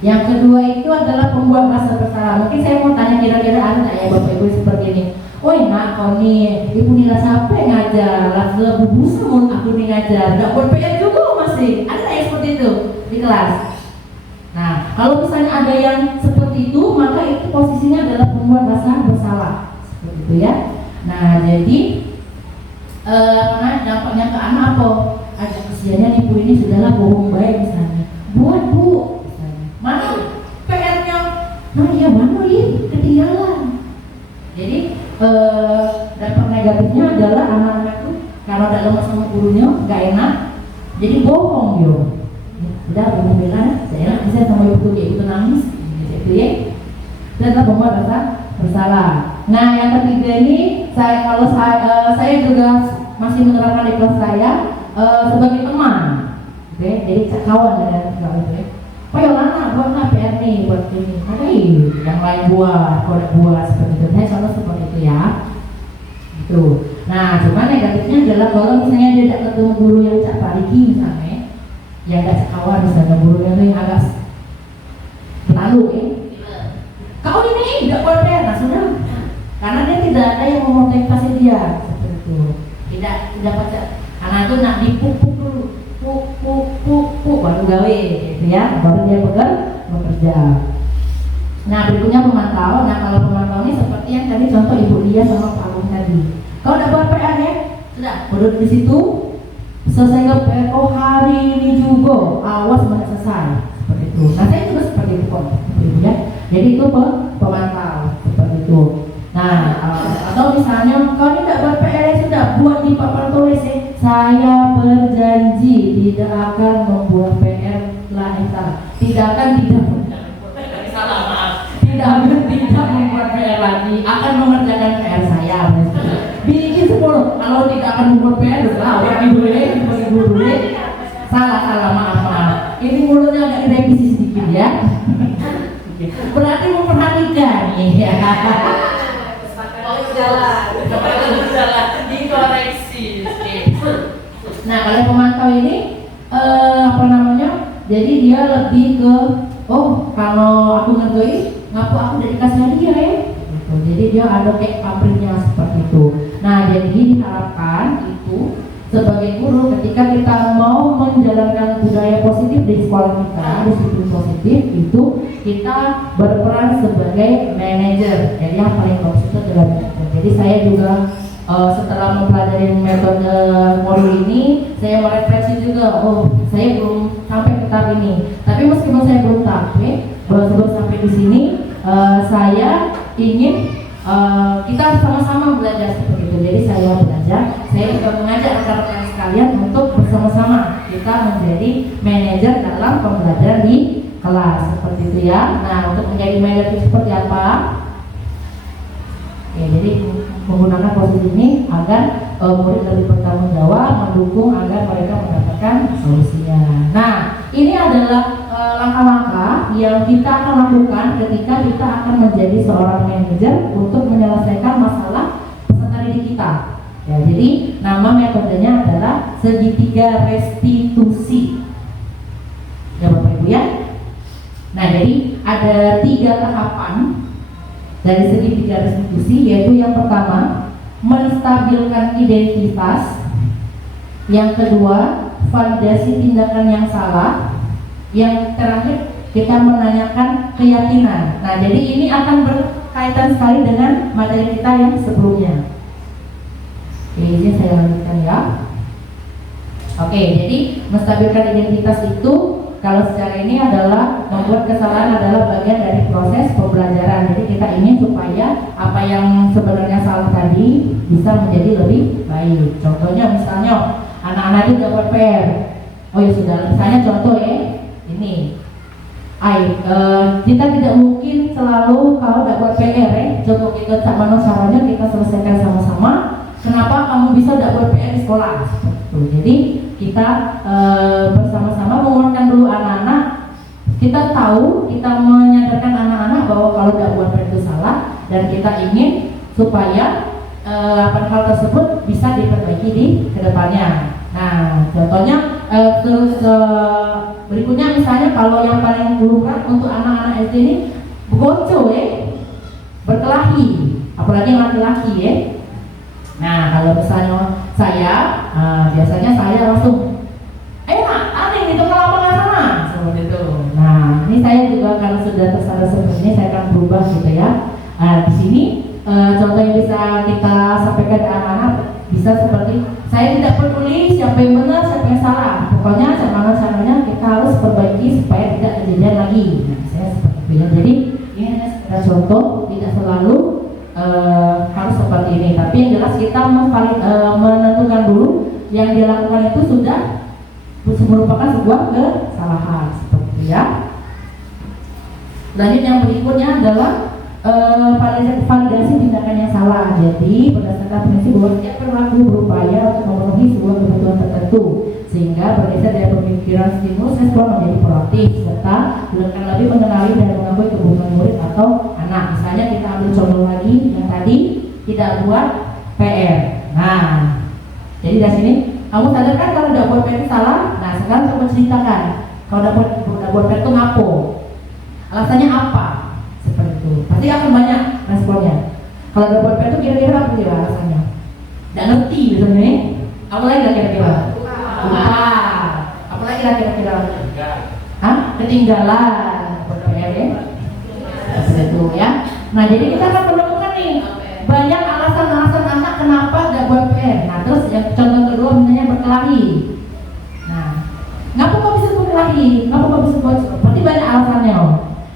Yang kedua itu adalah pembuat rasa bersalah. Mungkin saya mau tanya kira-kira ada nggak ya Bapak Ibu seperti ini? Oh nak kau nih, ibu nila siapa yang ngajar? Lalu busa mau aku nih ngajar. Nggak buat PR juga masih. Ada nggak yang seperti itu di kelas? Nah kalau misalnya ada yang seperti itu, maka itu posisinya adalah pembuat rasa bersalah. Seperti itu ya. Nah jadi dampaknya ke anak apa? Ada kesiannya ibu ini sudahlah bohong baik misalnya. Buat bu. Mana PR-nya? Nah ya mana ini ketinggalan. Jadi dampak negatifnya adalah anak-anak itu kalau tidak lemas sama gurunya nggak enak, jadi bohong yo. Udah bohong bilang, saya enak bisa sama ibu itu nangis, gitu ya. Dan membuat rasa bersalah. Nah yang ketiga ini saya juga masih menerapkan di kelas saya sebagai teman, oke? Jadi kawan dengan kawan itu ya. Oh ya lana buat PR nih buat ini, maka yang lain buat, kodek buat seperti itu. Saya contoh seperti itu ya, gitu. Nah, cuma negatifnya adalah kalau misalnya dia tidak ketemu guru yang cak pariki misalnya, yang tidak sekawan misalnya gurunya itu yang agak lalu kau ini tidak buat PR, nah sudah, karena dia tidak ada yang memotivasi dia seperti itu. Tidak baca, karena itu nak dipupuk dulu. Puk baru gawe gitu ya, baru dia bekerja. Nah berikutnya pemantau. Nah kalau pemantau ini seperti yang tadi contoh Ibu Lia sama Pak Agung tadi. Kalau udah buat PR ya, sudah duduk di situ, selesai ke PR. Oh hari ini juga, awas tidak selesai seperti itu. Nah saya juga seperti itu kok, ya. Jadi itu pemantau seperti itu. Nah atau misalnya kau ini tidak buat PR ya, sudah buat di papan tulis ya. Saya berjanji tidak akan membuat PR lain salah. Tidak membuat PR lagi, akan mengerjakan PR saya. Bikin 10. Kalau tidak akan membuat PR, lawan ibu dulu. Salah, maaf. Ini mulutnya agak direvisi sedikit ya. Berarti memperhatikan ya. Jalan dikoreksi. Nah kalau pemantau ini jadi dia lebih ke kalau aku ngerjain ngapu aku udah dikasih hadiah ya gitu. Jadi dia ada kayak pabriknya seperti itu. Nah jadi diharapkan itu sebagai guru ketika kita mau menjalankan budaya positif di sekolah kita, disiplin positif itu kita berperan sebagai manajer. Jadi yang paling bagus itu adalah manajer. Jadi saya juga setelah mempelajari metode modul ini, saya merefleksi juga, saya belum sampai ke tahap ini. Tapi meskipun saya belum sampai di sini, saya ingin kita sama-sama belajar seperti itu. Jadi saya belajar, saya juga mengajak rekan-rekan sekalian untuk bersama-sama kita menjadi manajer dalam pembelajaran di kelas seperti itu ya. Nah, untuk menjadi manajer itu seperti apa? Ya, jadi menggunakan posisi ini agar murid lebih bertanggung jawab, mendukung agar mereka mendapatkan solusinya. Nah, ini adalah langkah-langkah yang kita akan lakukan ketika kita akan menjadi seorang manajer untuk menyelesaikan masalah peserta didik kita. Ya, jadi nama metodenya adalah segitiga restitusi. Ya Bapak Ibu ya. Nah, jadi ada 3 tahapan dari segitiga restitusi, yaitu yang pertama menstabilkan identitas, yang kedua validasi tindakan yang salah, yang terakhir kita menanyakan keyakinan. Nah, jadi ini akan berkaitan sekali dengan materi kita yang sebelumnya. Oke, ini saya lanjutkan ya. Oke, jadi menstabilkan identitas itu kalau secara ini adalah membuat kesalahan adalah bagian dari proses pembelajaran. Jadi kita ingin supaya apa yang sebenarnya salah tadi bisa menjadi lebih baik. Contohnya misalnya anak-anak itu dapat PR. Oh ya sudah, misalnya contoh ya. Ini, kita tidak mungkin selalu kalau dapat PR coba kita sama caranya kita selesaikan sama-sama. Kenapa kamu bisa dapat PR di sekolah? Jadi kita bersama-sama menguatkan dulu anak-anak. Kita tahu, kita menyadarkan anak-anak bahwa kalau dapat PR itu salah dan kita ingin supaya hal tersebut bisa diperbaiki di kedepannya. Nah, contohnya berikutnya misalnya kalau yang paling lumrah untuk anak-anak SD ini begoco berkelahi, apalagi yang laki-laki ya. Nah, kalau misalnya saya, biasanya saya langsung, nak, aneh itu ke lapangan sana, seperti itu. Nah, ini saya juga kalau sudah tersadar seperti ini, saya akan berubah gitu ya. Nah, di sini contoh yang bisa kita sampaikan ke anak-anak bisa seperti, saya tidak peduli siapa yang benar, siapa yang salah. Pokoknya caranya kita harus perbaiki supaya tidak kejadian lagi. Nah, saya seperti itu ya. Jadi ini hanya sekedar contoh, tidak selalu harus seperti ini. Tapi yang jelas kita menentukan dulu yang dilakukan itu sudah merupakan sebuah kesalahan seperti itu ya. Lanjut yang berikutnya adalah validasi tindakan yang salah. Jadi berdasarkan prinsip bahwa setiap perilaku berupaya untuk memenuhi sebuah kebutuhan tertentu, sehingga berdasar dari pemikiran stimulus respon menjadi proaktif serta akan lebih mengenali dan mengakui kebutuhan murid atau anak. Misalnya kita ambil contoh lagi yang tadi tidak buat PR. Nah, jadi dari sini kamu sadar kan kalau tidak buat PR itu salah. Nah, sekarang coba ceritakan kalau tidak buat PR itu ngapo, alasannya apa? Seperti itu. Pasti akan banyak responnya. Kalau ada buat itu kira-kira apa ya alasannya? Tidak ngerti misalnya. Apa lagi kira-kira? Apa lagi kira-kira? Ketinggalan. Seperti itu ya. Nah, jadi kita akan menemukan nih banyak alasan-alasan anak kenapa tidak buat PR. Nah, terus yang contoh kedua misalnya berkelahi. Nah, ngapa kok bisa berkelahi? Ngapa kok bisa buat? Pasti banyak alasannya.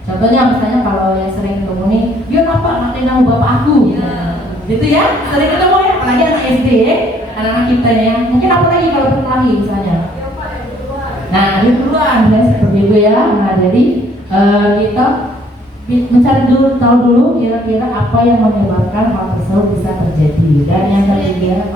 Contohnya misalnya kalau yang sering ketemu nih, dia kenapa ngatain nama bapak aku? Ya. Gitu ya, sering ketemu ya, apalagi anak SD, anak-anak kita ya. Mungkin apa lagi kalau berkelahi misalnya? Nah, itu duluan, seperti itu ya. Nah, jadi kita mencari dulu, tahu dulu kira-kira apa yang menyebabkan hal tersebut bisa terjadi. Dan yang ketiga,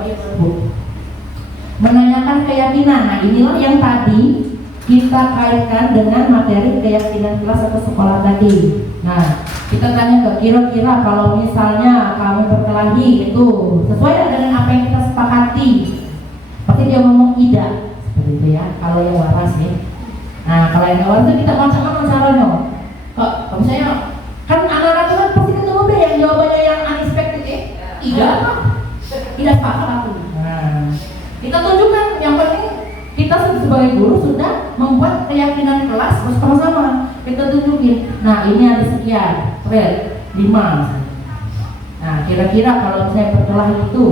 menanyakan keyakinan. Nah, inilah yang tadi kita kaitkan dengan materi keyakinan kelas atau sekolah tadi. Nah, kita tanya ke kira-kira kalau misalnya kami berkelahi itu sesuai dengan apa yang kita sepakati, pasti dia ngomong tidak, seperti itu ya. Kalau yang waras ya. Nah, kalau yang waras itu kita macam-macam caranya. Kok misalnya kan anak-anak itu kan pasti ketemu deh yang jawabannya yang unexpected ya. Tidak sepakat aku. Nah, kita tunjukkan tunjukin. Nah ini ada sekian, red 5. Nah kira-kira kalau saya perkelah itu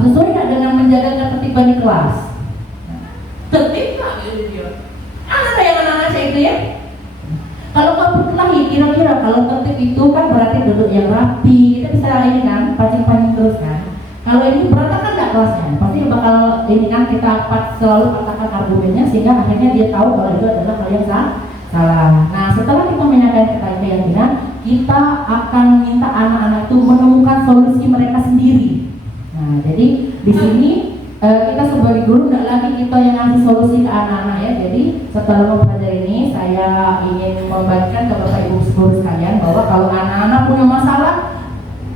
sesuai nggak dengan menjaga ketertiban di kelas? Tertib nggak gitu dia? Ada yang anak-anak saya itu ya? Kalau kau berkelahi, kira-kira kalau tertib itu kan berarti duduk yang rapi, kita bisa ini kan, pancing-pancing terus kan. Kalau ini berantakan nggak kelasnya, pasti bakal ini kan kita selalu katakan argumennya sehingga akhirnya dia tahu kalau itu adalah hal yang salah. Nah setelah kita menyampaikan keyakinan, kita akan minta anak-anak itu menemukan solusi mereka sendiri. Nah jadi di sini kita sebagai guru tidak lagi kita yang ngasih solusi ke anak-anak ya. Jadi setelah mempelajari ini saya ingin membagikan ke Bapak Ibu guru sekalian bahwa kalau anak-anak punya masalah,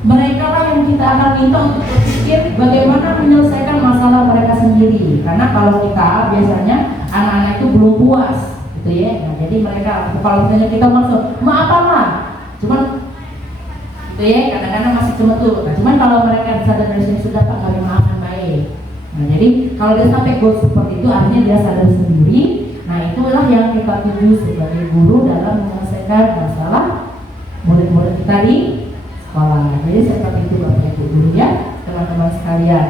mereka lah yang kita akan minta untuk berpikir bagaimana menyelesaikan masalah mereka sendiri. Karena kalau kita biasanya anak-anak itu belum puas gitu ya. Nah, jadi mereka kalau misalnya kita maksud maaf lah, cuman gitu ya, kadang-kadang masih cemetut. Nah, cuman kalau mereka sadar dari sini sudah Pak kami maafkan baik. Nah, jadi kalau dia sampai goal seperti itu artinya dia sadar sendiri. Nah, itulah yang kita tuju sebagai guru dalam menyelesaikan masalah murid-murid kita di sekolah. Jadi seperti itu Bapak Ibu guru ya, teman-teman sekalian.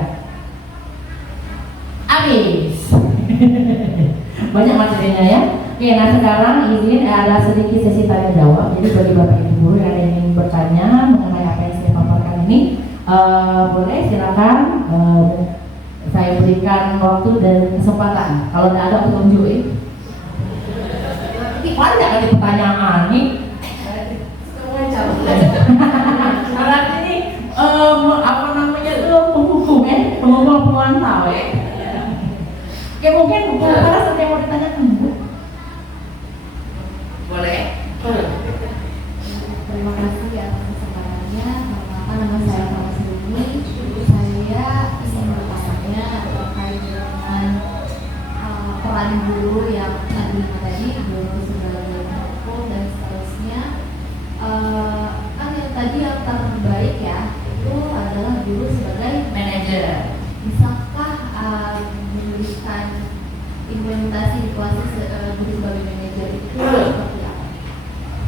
Habis. Banyak materinya ya. Oke, nah sekarang izin ada sedikit sesi tanya jawab. Jadi bagi Bapak Ibu guru yang ingin bertanya mengenai apa yang saya paparkan ini, boleh silakan. Saya berikan waktu dan kesempatan. Kalau tidak ada aku tunjuk ya. Ini banyak ada pertanyaan nih. Berarti ini apa namanya itu penghukum ya, penghukum pemantau ya. Oke mungkin para ada yang mau ditanyakan Bu? Boleh. Terima kasih atas kesempatannya. Perkenalkan nama saya Thomas Rumi. Saya ingin bertanya terkait dengan peran guru yang tadi guru sebagai guru dan seterusnya. Kan yang tadi yang terbaik ya itu adalah guru sebagai Manajer. Bisakah memberikan implementasi di kelas guru sebagai manajer itu seperti apa?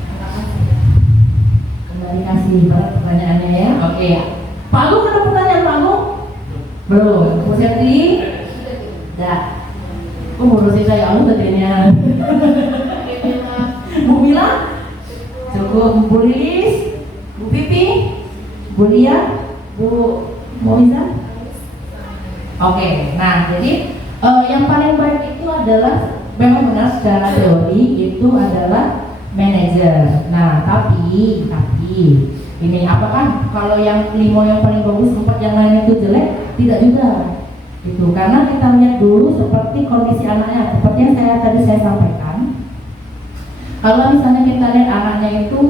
Terima kasih. Kembali kasih pertanyaannya ya. Oke. Pak Agung ada pertanyaan Pak Agung? Belum. Bu Septi? Dah. Ngurusin saya Agung tadinya. Bu Mila? Cukup. Bu Lilis? Bu Pipi? Bu Lia? Bu Moiza? Oke. Nah, jadi yang paling baik itu adalah memang benar secara teori itu adalah manajer. Nah, tapi ini apakah kalau yang 5 yang paling bagus 4 yang lain itu jelek? Tidak juga. Itu karena kita lihat dulu seperti kondisi anaknya. Seperti yang tadi saya sampaikan. Kalau misalnya kita lihat anaknya itu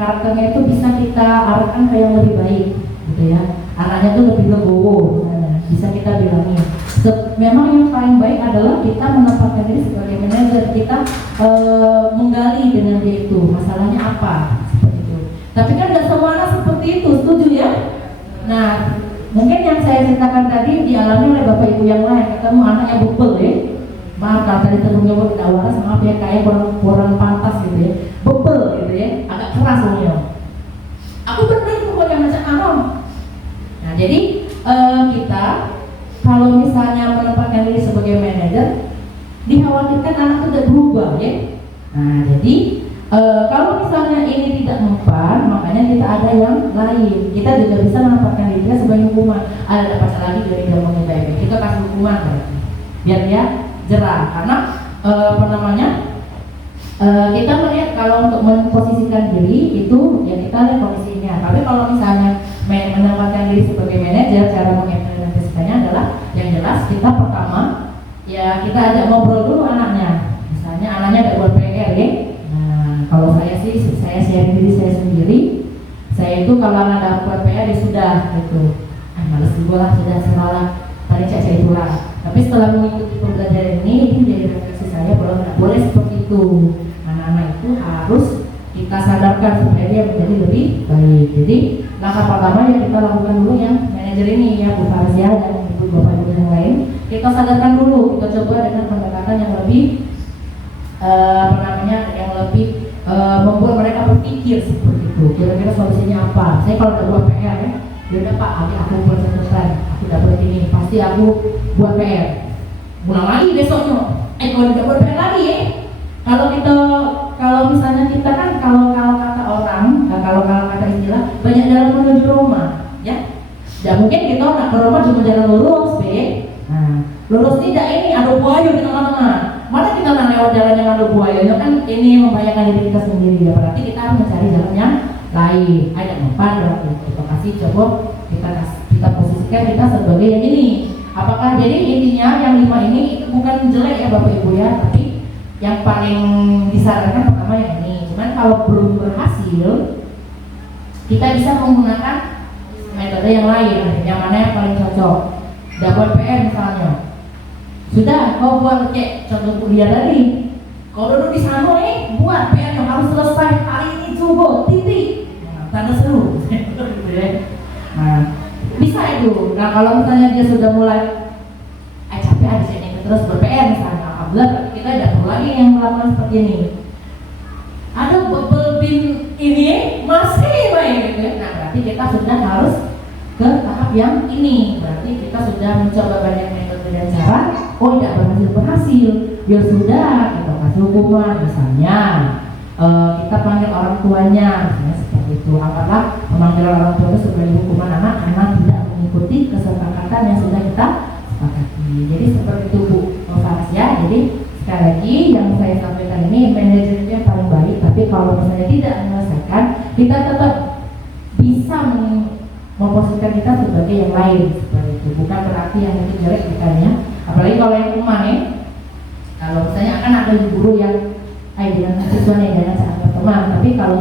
karakternya itu bisa kita arahkan ke yang lebih baik, gitu ya. Anaknya itu lebih legowo, bisa kita bilangin. Memang yang paling baik adalah kita menempatkan diri sebagai manajer, kita menggali dengan dia itu masalahnya apa, seperti itu. Tapi kan nggak semua anak seperti itu, setuju ya? Nah, mungkin yang saya ceritakan tadi dialami oleh bapak ibu yang lain, ketemu anaknya bebel ya. Maaf kalau tadi terungnya tidak waras, maaf ya kayak kurang pantas gitu ya, bebel gitu ya, agak keras orangnya. Aku bener pokoknya macam Anom. Nah, jadi kita kalau misalnya menempatkan diri sebagai manajer, dikhawatirkan anak itu tidak berubah ya. Nah, jadi kalau misalnya ini tidak mempan, makanya kita ada yang lain. Kita juga bisa menempatkan diri kita sebagai hukuman. Ada pacar lagi dari dalamnya baik, kita kasih hukuman berarti, biar dia jerah. Karena kita melihat kalau untuk memposisikan diri itu ya kita lihat kondisinya. Tapi kalau misalnya menempatkan diri sebagai manajer, cara mengimplementasikannya adalah yang jelas kita pertama ya kita ajak ngobrol dulu anaknya. Misalnya anaknya ada buat PR ya. Nah, kalau saya share diri saya sendiri. Saya itu kalau ada buat PR ya sudah gitu. Males juga lah, sudah semalam tadi saya pulang. Tapi setelah mengikuti pembelajaran ini menjadi refleksi saya bahwa tidak boleh seperti itu. Anak-anak itu harus kita sadarkan supaya dia menjadi lebih baik. Jadi langkah pertama yang kita lakukan dulu yang manajer ini ya Bu Farzia dan ibu bapak ibu yang lain, kita sadarkan dulu, kita coba dengan pendekatan yang lebih yang lebih membuat mereka berpikir seperti itu. Kira-kira solusinya apa? Saya kalau udah buat PR ya, udah Pak, aku buat selesai, aku dapat ini, pasti aku buat PR. Ulang lagi besoknya. Kalau tidak buat PR lagi ya. Kalau misalnya kita kan kalau kata orang, kalau kata istilah banyak jalan menuju Roma, ya. Tidak mungkin kita nak ke Roma cuma jalan lurus, Nah, lurus tidak ini ada buaya di tengah-tengah. Mana kita nak lewat jalan yang ada buayanya kan ini membahayakan diri kita sendiri ya. Berarti kita harus mencari jalan yang lain. Ada empat berarti kita kasih coba kita posisikan kita sebagai yang ini. Apakah jadi intinya yang 5 ini itu bukan jelek ya Bapak Ibu ya, tapi yang paling disarankan pertama yang ini. Cuman kalau belum berhasil, kita bisa menggunakan metode yang lain. Yang mana yang paling cocok? Dapat PR misalnya. Sudah, kau buat cek contoh kuliah tadi. Kau duduk di sana buat PR yang harus selesai hari ini coba titik. Tanda seru. Nah, bisa itu. Nah, kalau misalnya dia sudah mulai capek di sini terus ber-PR misalnya, alhamdulillah kita tidak perlu lagi yang melakukan seperti ini. Ada bubble bin ini masih baik gitu ya. Nah, berarti kita sudah harus ke tahap yang ini. Berarti kita sudah mencoba banyak metode dan cara. Oh, tidak berhasil. Ya sudah, kita kasih hukuman misalnya. Kita panggil orang tuanya, misalnya seperti itu. Apakah pemanggilan orang tua itu sebagai hukuman anak tidak mengikuti kesepakatan yang sudah kita sepakati. Jadi seperti itu Bu Faras ya. Jadi sekali lagi yang saya sampaikan ini manajernya paling baik. Tapi kalau misalnya tidak menyelesaikan, kita tetap bisa memposisikan kita sebagai yang lain seperti itu. Bukan berarti yang itu jelek bukan ya. Apalagi kalau yang kemarin, kalau misalnya akan ada guru yang dengan siswanya dengan sahabat teman, tapi kalau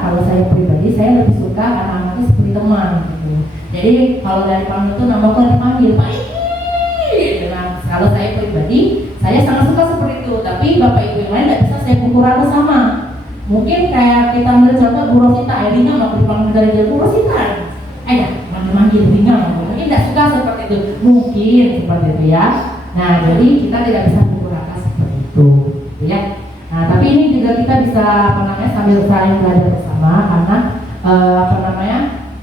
kalau saya pribadi saya lebih suka anak-anaknya seperti teman gitu. Jadi kalau dari panggil itu nama aku dipanggil Pak ini. Nah, kalau saya pribadi saya sangat suka seperti itu. Tapi Bapak Ibu yang lain tidak bisa saya pukul rata sama. Mungkin kayak kita ambil contoh Bu Rosita, Ringan nggak dipanggil dari dia Bu Rosita. Manggil ringan, mungkin tidak suka seperti itu. Mungkin seperti itu ya. Nah, jadi kita tidak bisa pukul rata seperti itu. Ya. Nah, tapi ini juga kita bisa sambil saling belajar bersama karena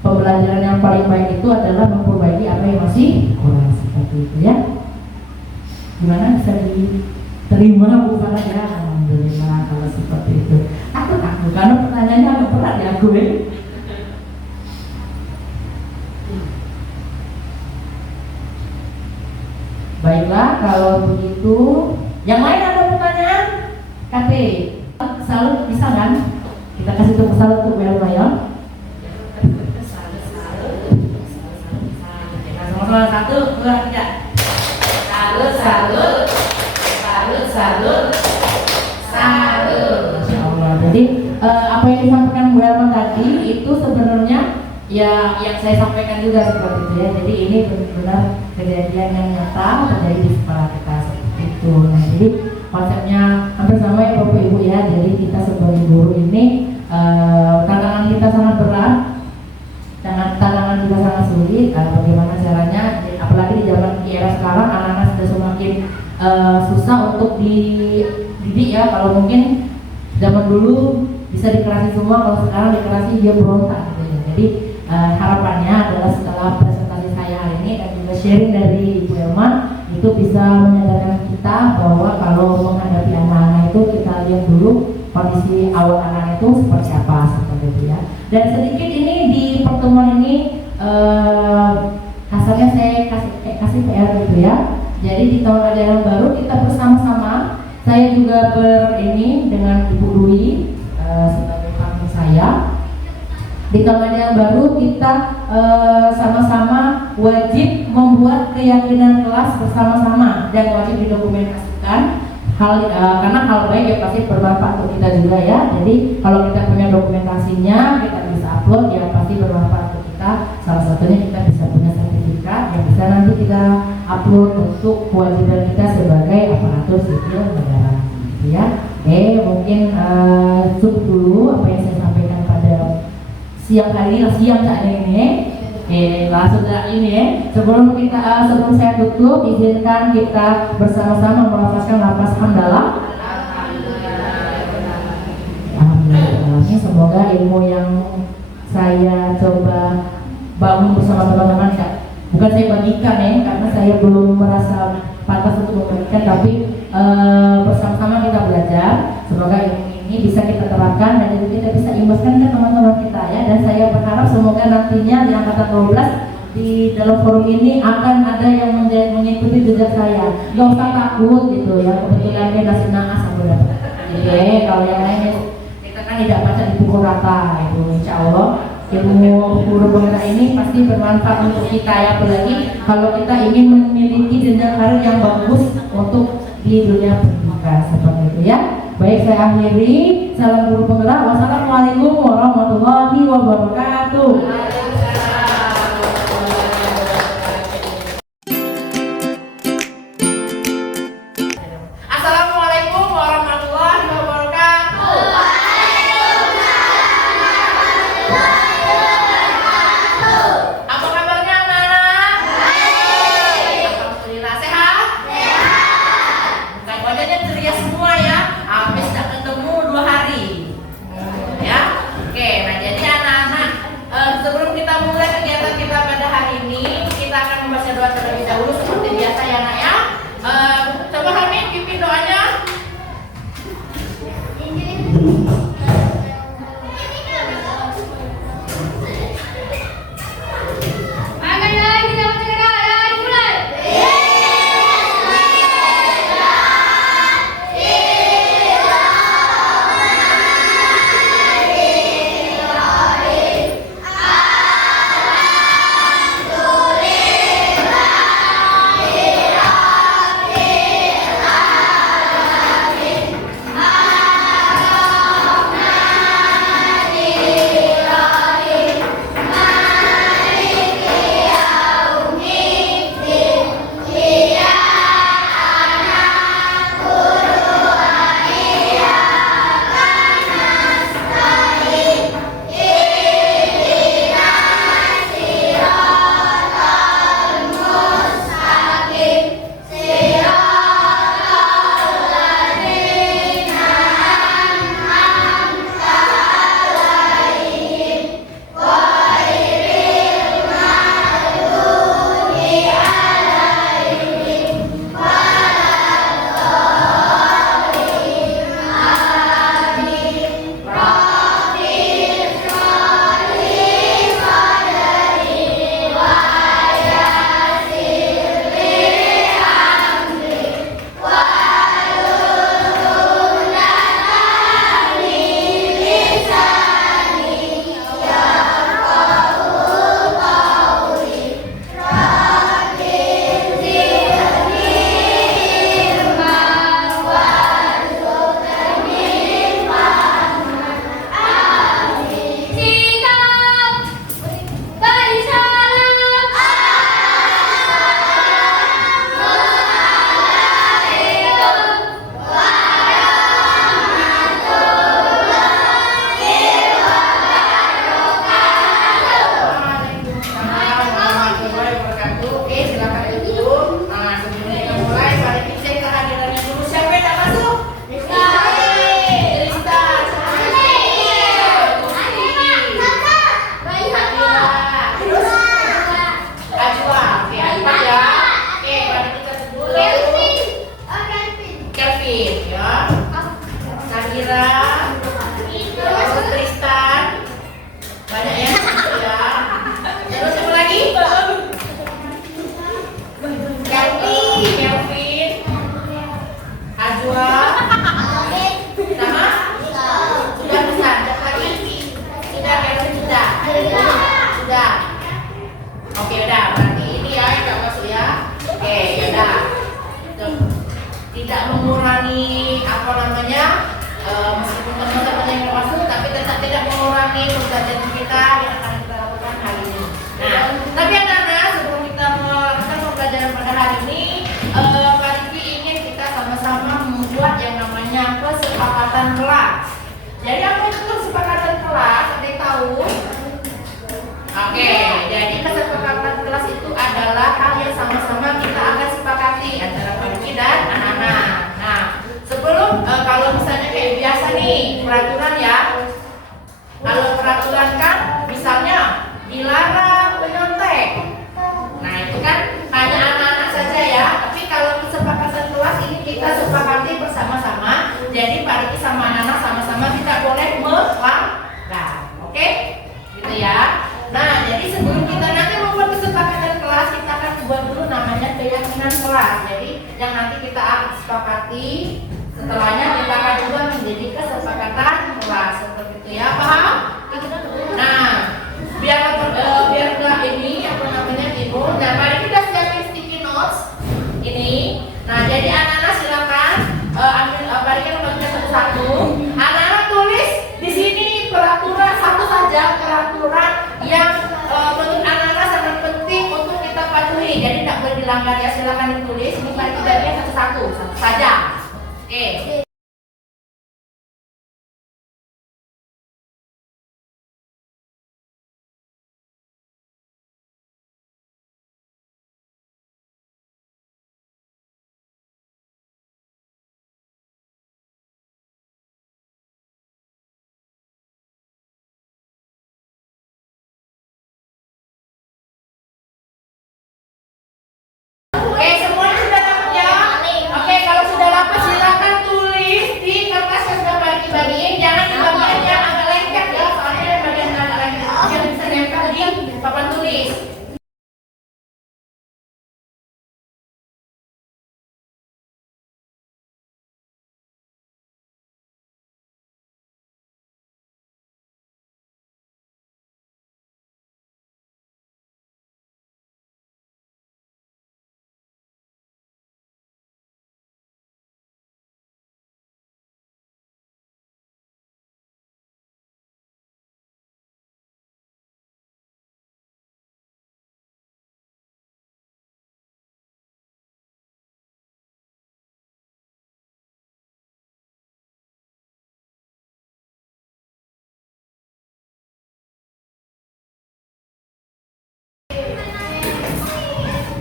pembelajaran yang paling baik itu adalah memperbaiki apa yang masih kurang seperti itu ya. Gimana bisa diterima Bu Farah ya? Alhamdulillah kalau seperti itu. Aku karena pertanyaannya agak berat ya aku ya. Baiklah kalau begitu. Yang lain ada pertanyaan? Kate, salut bisa kan? Kita kasih tepuk salut untuk Welma ya. Sama-sama 1, 2, 3. Salut, salut, salut, salut, salut. Masya Allah. Jadi apa yang disampaikan Bu Welma tadi itu sebenarnya ya yang saya sampaikan juga seperti itu ya. Jadi ini benar-benar kejadian yang nyata terjadi di sekolah kita seperti itu. Nah, jadi konsepnya hampir sama ya Bapak Ibu ya. Jadi kita sebagai guru ini tantangan kita sangat berat, tantangan kita sangat sulit. Bagaimana caranya? Apalagi di zaman era sekarang anak-anak sudah semakin susah untuk dididik ya. Kalau mungkin zaman dulu bisa dikerasi semua, kalau sekarang dikerasi dia berontak gitu ya. Jadi harapannya adalah setelah presentasi saya hari ini dan juga sharing dari Ibu Elma itu bisa menyadarkan kita bahwa kalau menghadapi anak-anak itu kita lihat dulu kondisi awal anak itu seperti apa seperti itu ya. Dan sedikit ini di pertemuan ini kasarnya saya kasih PR gitu ya. Jadi di tahun ajaran baru kita bersama-sama, saya juga dengan Ibu Dwi sebagai partner saya. Di tahun ajaran baru kita sama-sama wajib membuat keyakinan kelas bersama-sama dan wajib didokumentasikan karena hal baik ya pasti bermanfaat untuk kita juga ya. Jadi kalau kita punya dokumentasinya kita bisa upload ya pasti bermanfaat untuk kita. Salah satunya kita bisa punya sertifikat yang bisa nanti kita upload untuk kewajiban kita sebagai aparatur sipil negara gitu ya. Mungkin cukup dulu apa yang saya sampaikan pada siang hari ini, siang saat ini. Langsung ini sebelum saya tutup, izinkan kita bersama-sama melafazkan lafaz hamdalah. ilmu yang saya coba bangun bersama teman-teman Kak. Bukan saya bagikan ya, karena saya belum merasa pantas untuk memberikan, tapi bersama-sama kita belajar. Semoga ilmu ini bisa kita terapkan dan kita bisa imbaskan ke teman-teman kita ya. Dan saya berharap semoga nantinya di angkatan 12 di dalam forum ini akan ada yang mengikuti jejak saya. Gak usah takut gitu ya, kebetulan dia nasi naas aku dapat. Jadi kalau yang lainnya kita kan tidak baca di buku rata itu, insya Allah ilmu guru penggerak ini pasti bermanfaat untuk kita ya, apalagi kalau kita ingin memiliki jenjang karir yang bagus untuk di dunia pendidikan seperti itu ya. Baik, saya akhiri. Salam guru penggerak. Wassalamualaikum warahmatullahi wabarakatuh. Assalamualaikum warahmatullahi wabarakatuh. Apa kabarnya anak-anak? Alhamdulillah, sehat? Bukan wajahnya ceria semua ya. Habis tak ketemu 2 hari. Ya. Oke, nah jadi anak-anak, sebelum kita mulai kegiatan kita pada hari ini, kita akan membaca doa terlebih dahulu seperti biasa ya nak ya. Coba Hamid pimpin doanya. Meskipun teman-teman yang masuk tapi tetap tidak mengurangi pembelajaran kita yang akan kita lakukan hari ini. Nah, tapi anak-anak sebelum kita melakukan pembelajaran pada hari ini, Pak Riki ingin kita sama-sama membuat yang namanya kesepakatan kelas. Jadi apa itu kesepakatan kelas? Ada yang tahu? Oke, jadi kesepakatan kelas itu adalah hal yang sama-sama kita akan sepakati antara Pak Riki dan anak-anak. Nah, sebelum kalau misalnya kayak biasa nih peraturan ya, kalau sepakati. Setelahnya kita akan juga menjadi kesepakatan kelas seperti itu ya, paham? Nah, biar nggak ini apa namanya ibu. Nah, mari kita siapin sticky notes ini. Nah, jadi anak-anak silakan ambil balikin lembaga satu-satu. Anak-anak tulis di sini peraturan satu saja, peraturan yang menurut anak-anak sangat penting untuk kita patuhi. Jadi tidak boleh dilanggar ya. Silakan ditulis. Ini mari kita lihat satu-satu saja. Oke. Oke, semuanya sudah dapat ya? Oke, kalau sudah dapat silakan tulis di kertas yang sudah bagi-bagiin. Jangan di bagian yang agak lengket ya, soalnya yang bagian yang agak lengket yang bisa nempel di papan tulis.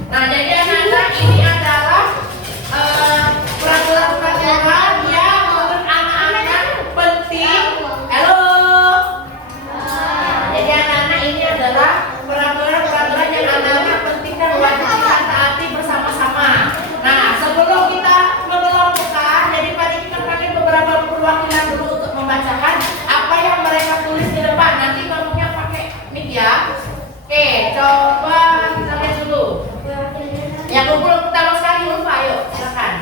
Nah, jadi anak-anak ini adalah peraturan-peraturan yang menurut anak-anak penting. Halo. Jadi anak-anak ini adalah peraturan-peraturan yang anak-anak penting dan wajib kita taati bersama-sama. Nah, sebelum kita mengelompokkan, jadi mari kita pakai beberapa perwakilan dulu untuk membacakan apa yang mereka tulis di depan. Nanti ngomongnya pakai mic ya. Oke, coba kita lihat dulu. Yang kumpul pertama sekali Ulfa, ayo silakan.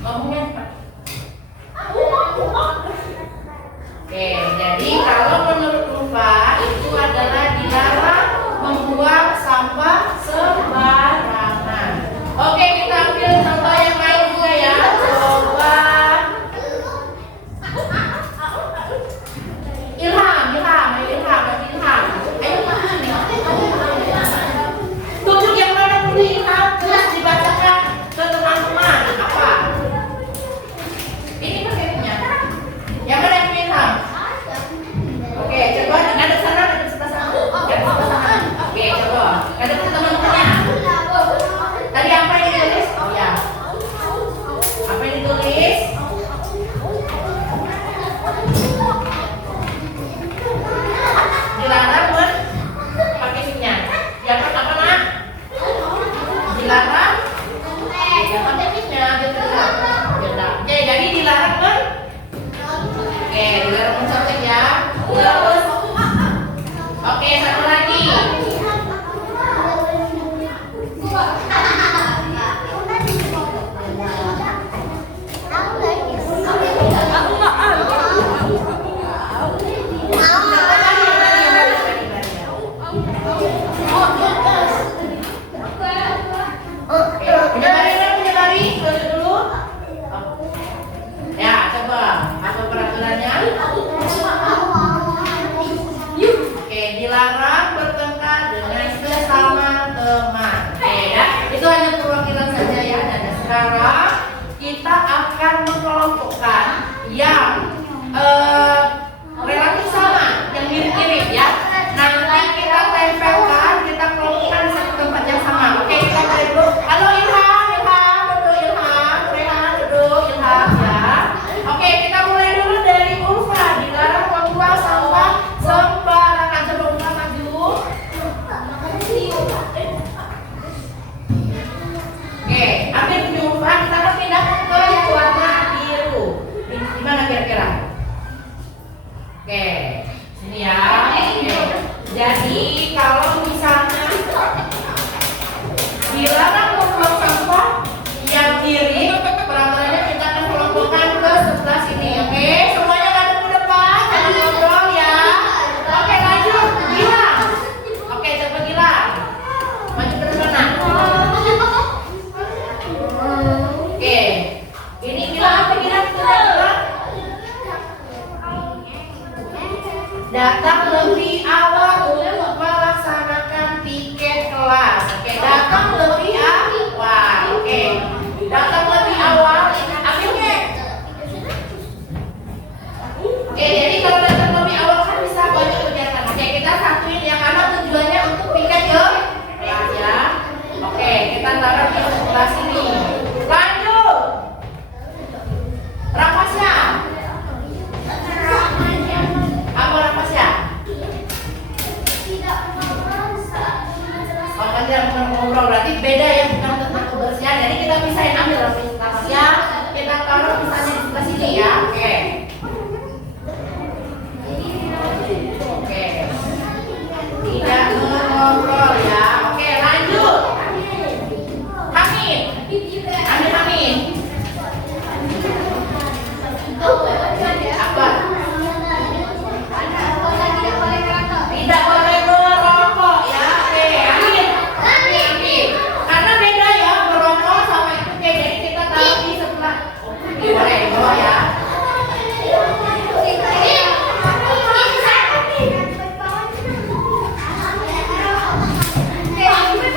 Ngomongnya cepat. Oke, jadi kalau menurut Ulfa itu adalah dilarang membuang sampah sembarangan. Oke, kita ambil contoh yang lain juga ya. Coba Ilham. Tunjuk yang mana dulu Ilham, terus dibacakan ke teman-teman apa? Ini pakai yang mana yang Ilham? Oke, coba ada sana, ada sebelah sana. Yang sebelah sana. Oke, coba. Ada teman-temannya. Tadi apa yang ditulis? Oh ya. Apa yang ditulis? Dilarang pakai mic-nya. Yang apa nak? Dilarang pakai mic-nya. Jadi dilarang Oke, dilarang mencontek ya. Terus oke, satu lagi. Penyebarin dulu. Ya, coba apa peraturannya? Oke, dilarang bertengkar dengan sesama teman. Oke ya, itu hanya perwakilan saja ya. Dan sekarang kita akan mengelompokkan yang relatif sama, yang mirip-mirip ya. Nanti kita tempelkan, kita kelompokkan di satu tempat yang sama. Oke, kita mulai dulu. Halo Ilham, duduk Ilham, Rehan duduk Ilham ya. Oke, kita mulai dulu dari Ulfa. Dilarang membuang sampah sembarangan. Coba Ulfa maju. Oke, ambil punya Ulfa. Kita akan pindah ke yang warna biru. Di mana kira-kira? Oke, sini ya. Oke. Oke, datang lebih awal. Oke, datang lebih awal. Ambilnya. Oke, jadi kalau datang lebih awal kan bisa banyak kegiatan. Oke, kita satuin ya karena tujuannya untuk piket ke kelas ya. Oke, kita taruh di sebelah sini. Lanjut. Rapasya. Apa rapasya? Oh, tidak ngobrol berarti beda ya, bukan tentang kebersihan. Jadi kita pisahin, ambil rapasya, kita taruh misalnya di sebelah sini ya. Oke. Oke. Tidak mengobrol ya. Oke, lanjut. Hamid. Ambil Hamid. Apa? Tidak boleh merokok ya. Oke, Hamid. Hamid. Karena beda ya merokok sama itu. Oke, jadi kita taruh di sebelah. Boleh, boleh ya. Oke, lanjut.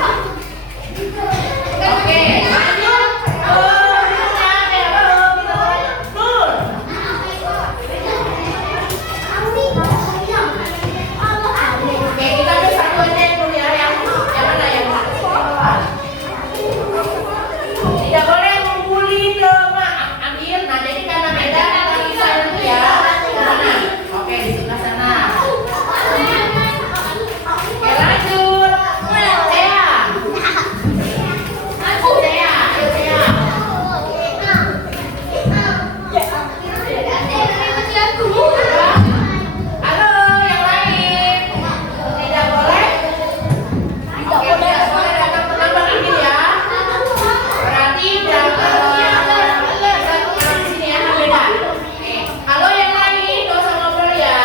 Oke, kita ambil satu aja yang dulu ya, yang mana yang tidak boleh membuli teman. Ambil, nah jadi karena beda kita bisa dulu ya. Mana? Oke, di sebelah sana. Oke, lanjut. Tea. Tea, ayo Tea. Halo, yang lain. Tidak boleh. Oke, tidak boleh datang terlambat ambil ya. Berarti di sini ya, beda. Oke. Halo yang lain, gak usah ngobrol ya.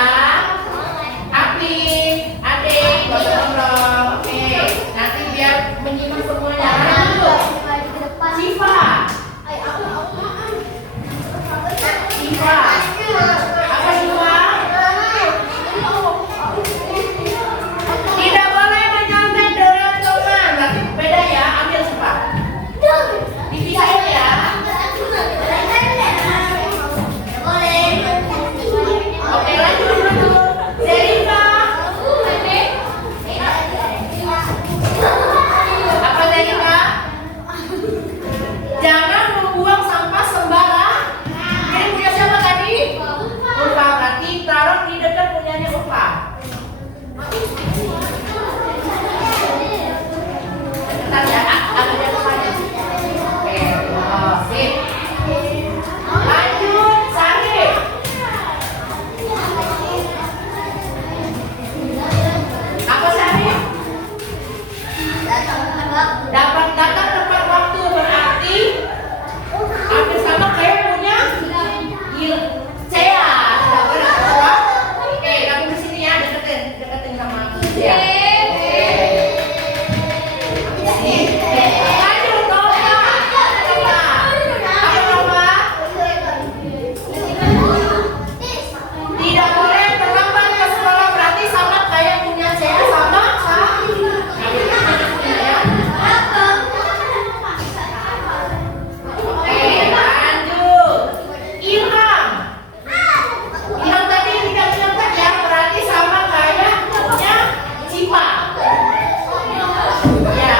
Aktif, adik, gak usah ngobrol. Oke, nanti biar menyimak semuanya. Lanjut. Siva. Siva. Apa Siva? Tidak boleh menyantai dengan teman. Berarti beda ya, ambil Siva. Dipisahin ya. Oke, lanjut. Zerika. Apa Zerika? Jangan membuang sampah sembarang. Ini punya siapa tadi? Urfa. Berarti taruh di dekat punyanya Urfa. Bentar ya, ada yang tanya. Oke, oh, sip. Lanjut, Sari. Apa Sari? Dapat datang tepat waktu berarti hampir sama kayak punya Cea. Tidak boleh datang. Oke, kamu di sini ya, deketin sama Cea. Lanjut, Nova. Apa Nova? Tidak boleh terlambat ke sekolah berarti sama kayak punya Cea sama. Oke, lanjut. Ilham. Ilham tadi tidak menyebut ya, berarti sama kayak punya Cipa. Ya,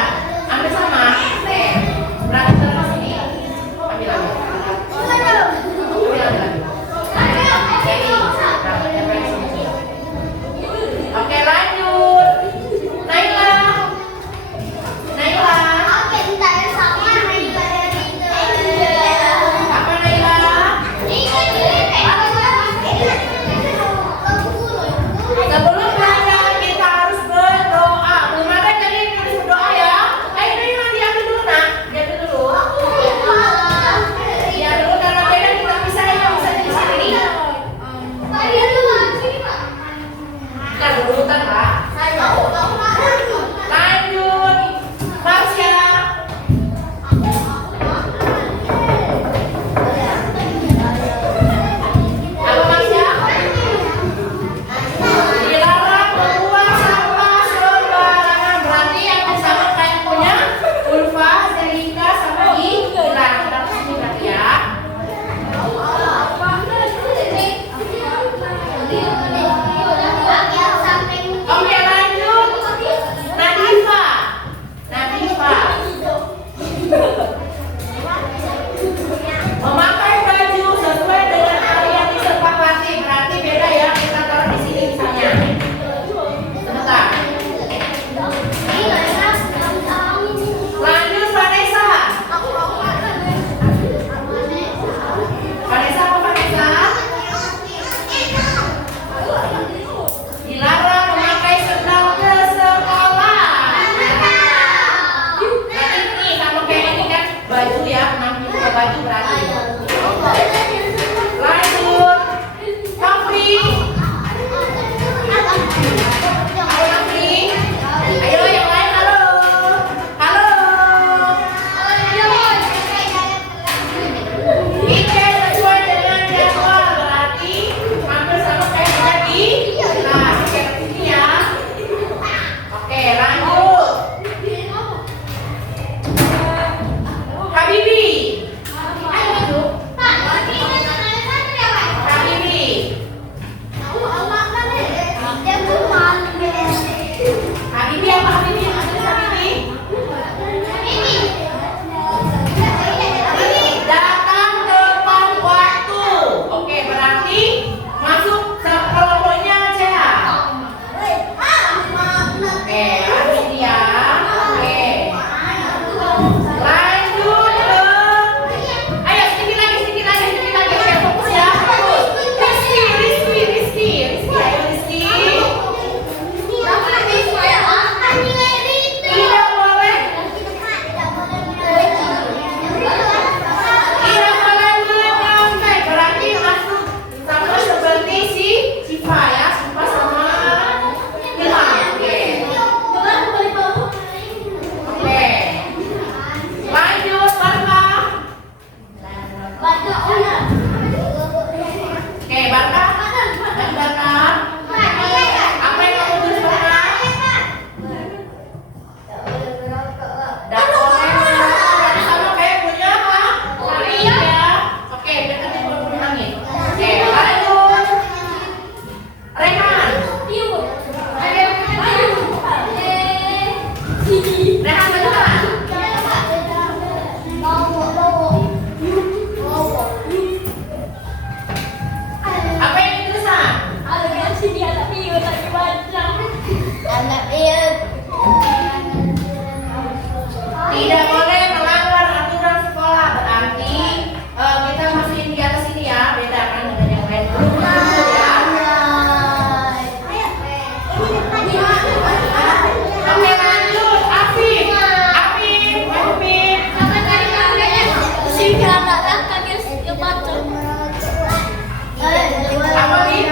Tidak boleh melanggar aturan sekolah. Berarti kita masih di atas ini ya. Beda kan dengan yang lain. Ya. Oke, lanjut. Afif. Afif, Afif. Apa nih?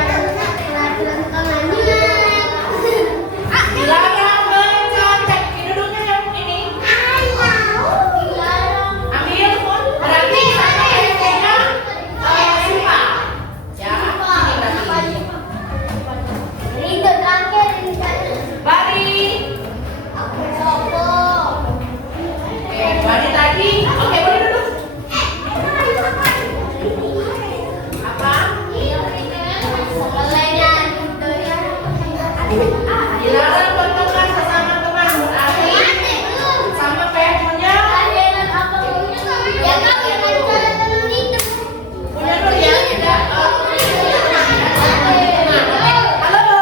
Dilarang mencontek. Ini duduknya yang ini. Ambil. Berarti sama ayahnya suka. Ya. Ini berarti. Bari. Oke, bari tadi. Oke, boleh duduk. Apa? Dilarang bertengkar sesama teman. Berarti sama kayak punya dulu ya. Tidak. Halo.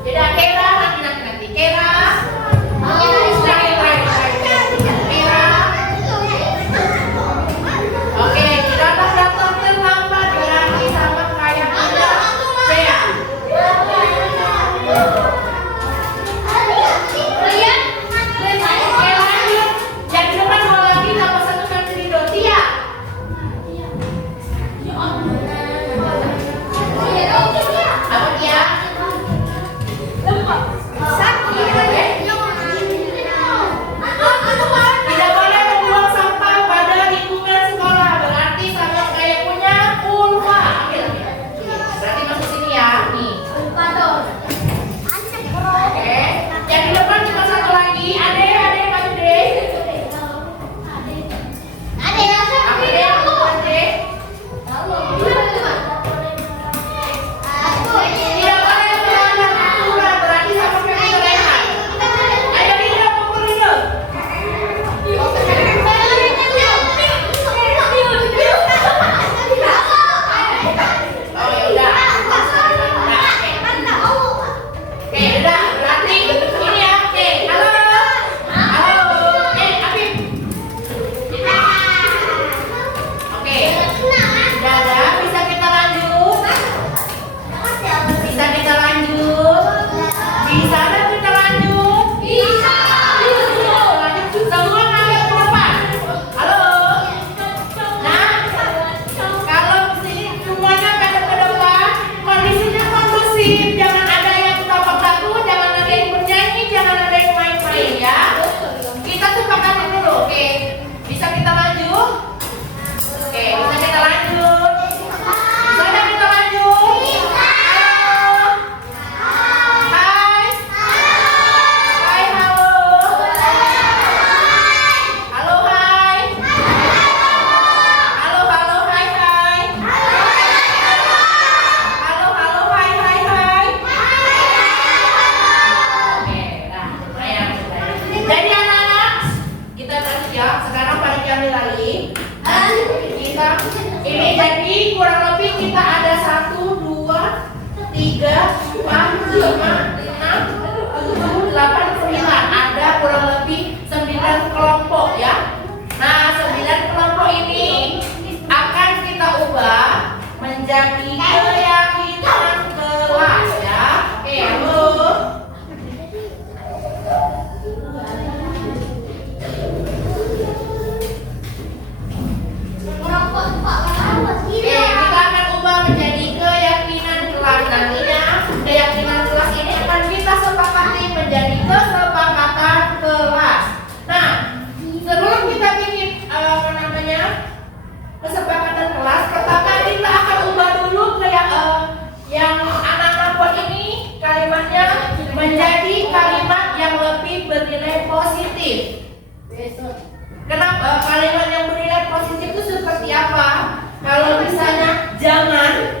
Tidak kera nanti kera. Kera. Oke, kita datang terlambat berarti sama kayak Anda. Bea. Oke, lanjut. Yang di depan dua lagi tambah satu kan jadi Dotia. Apa dia? Tidak boleh membuang sampah pada lingkungan sekolah. Berarti sama kayak punya Ulfa. Ambil. Berarti masuk sini ya. Nih. Oke. Yang di depan cuma satu lagi. Ade, maju deh. Ade. Tidak boleh melanggar aturan. Berarti sama kayak punya Rehan. Ayo Linda, kumpul Linda. Oh ya udah. Oke, udah. Berarti ini ya. Oke, halo. Halo. Afif. Oke. Udah ada. Bisa kita lanjut? Bisa kita lanjut? Bisa ada kita lanjut? Bisa. Lanjut semua ngadep ke depan. Halo. Nah, kalau sini semuanya ngadep ke depan, kondisinya kondusif. Jangan ada yang tapak lagu, jangan ada yang bernyanyi, jangan ada yang main-main ya. Kita sepakati dulu, oke? Bisa kita lanjut? Oke, bisa kita lanjut? Bisa ada kita lanjut? Halo. Hai. Hai, halo. Halo, hai. Halo, hai, hai. Halo, hai, hai. Oke, nah, lumayan. Jadi anak-anak, kita lanjut ya. Sekarang balik ambil lagi. Kita ini jadi kurang lebih kita ada 1, 2, 3, 4, 5, 6, 7, 8, 9. Ada kurang lebih 9 kelompok ya. Nah, 9 kelompok ini akan kita ubah menjadi keyakinan kelas ya. Oke, halo. Oke, kita akan ubah menjadi keyakinan kelas. Nantinya keyakinan kelas ini akan kita sepakati menjadi kesepakatan kelas. Nah, sebelum kita bikin kesepakatan kelas, pertama kita akan ubah dulu ke yang anak-anak buat ini kalimatnya menjadi kalimat yang lebih bernilai positif. Kenapa kalimat yang bernilai positif itu seperti apa? Kalau misalnya jangan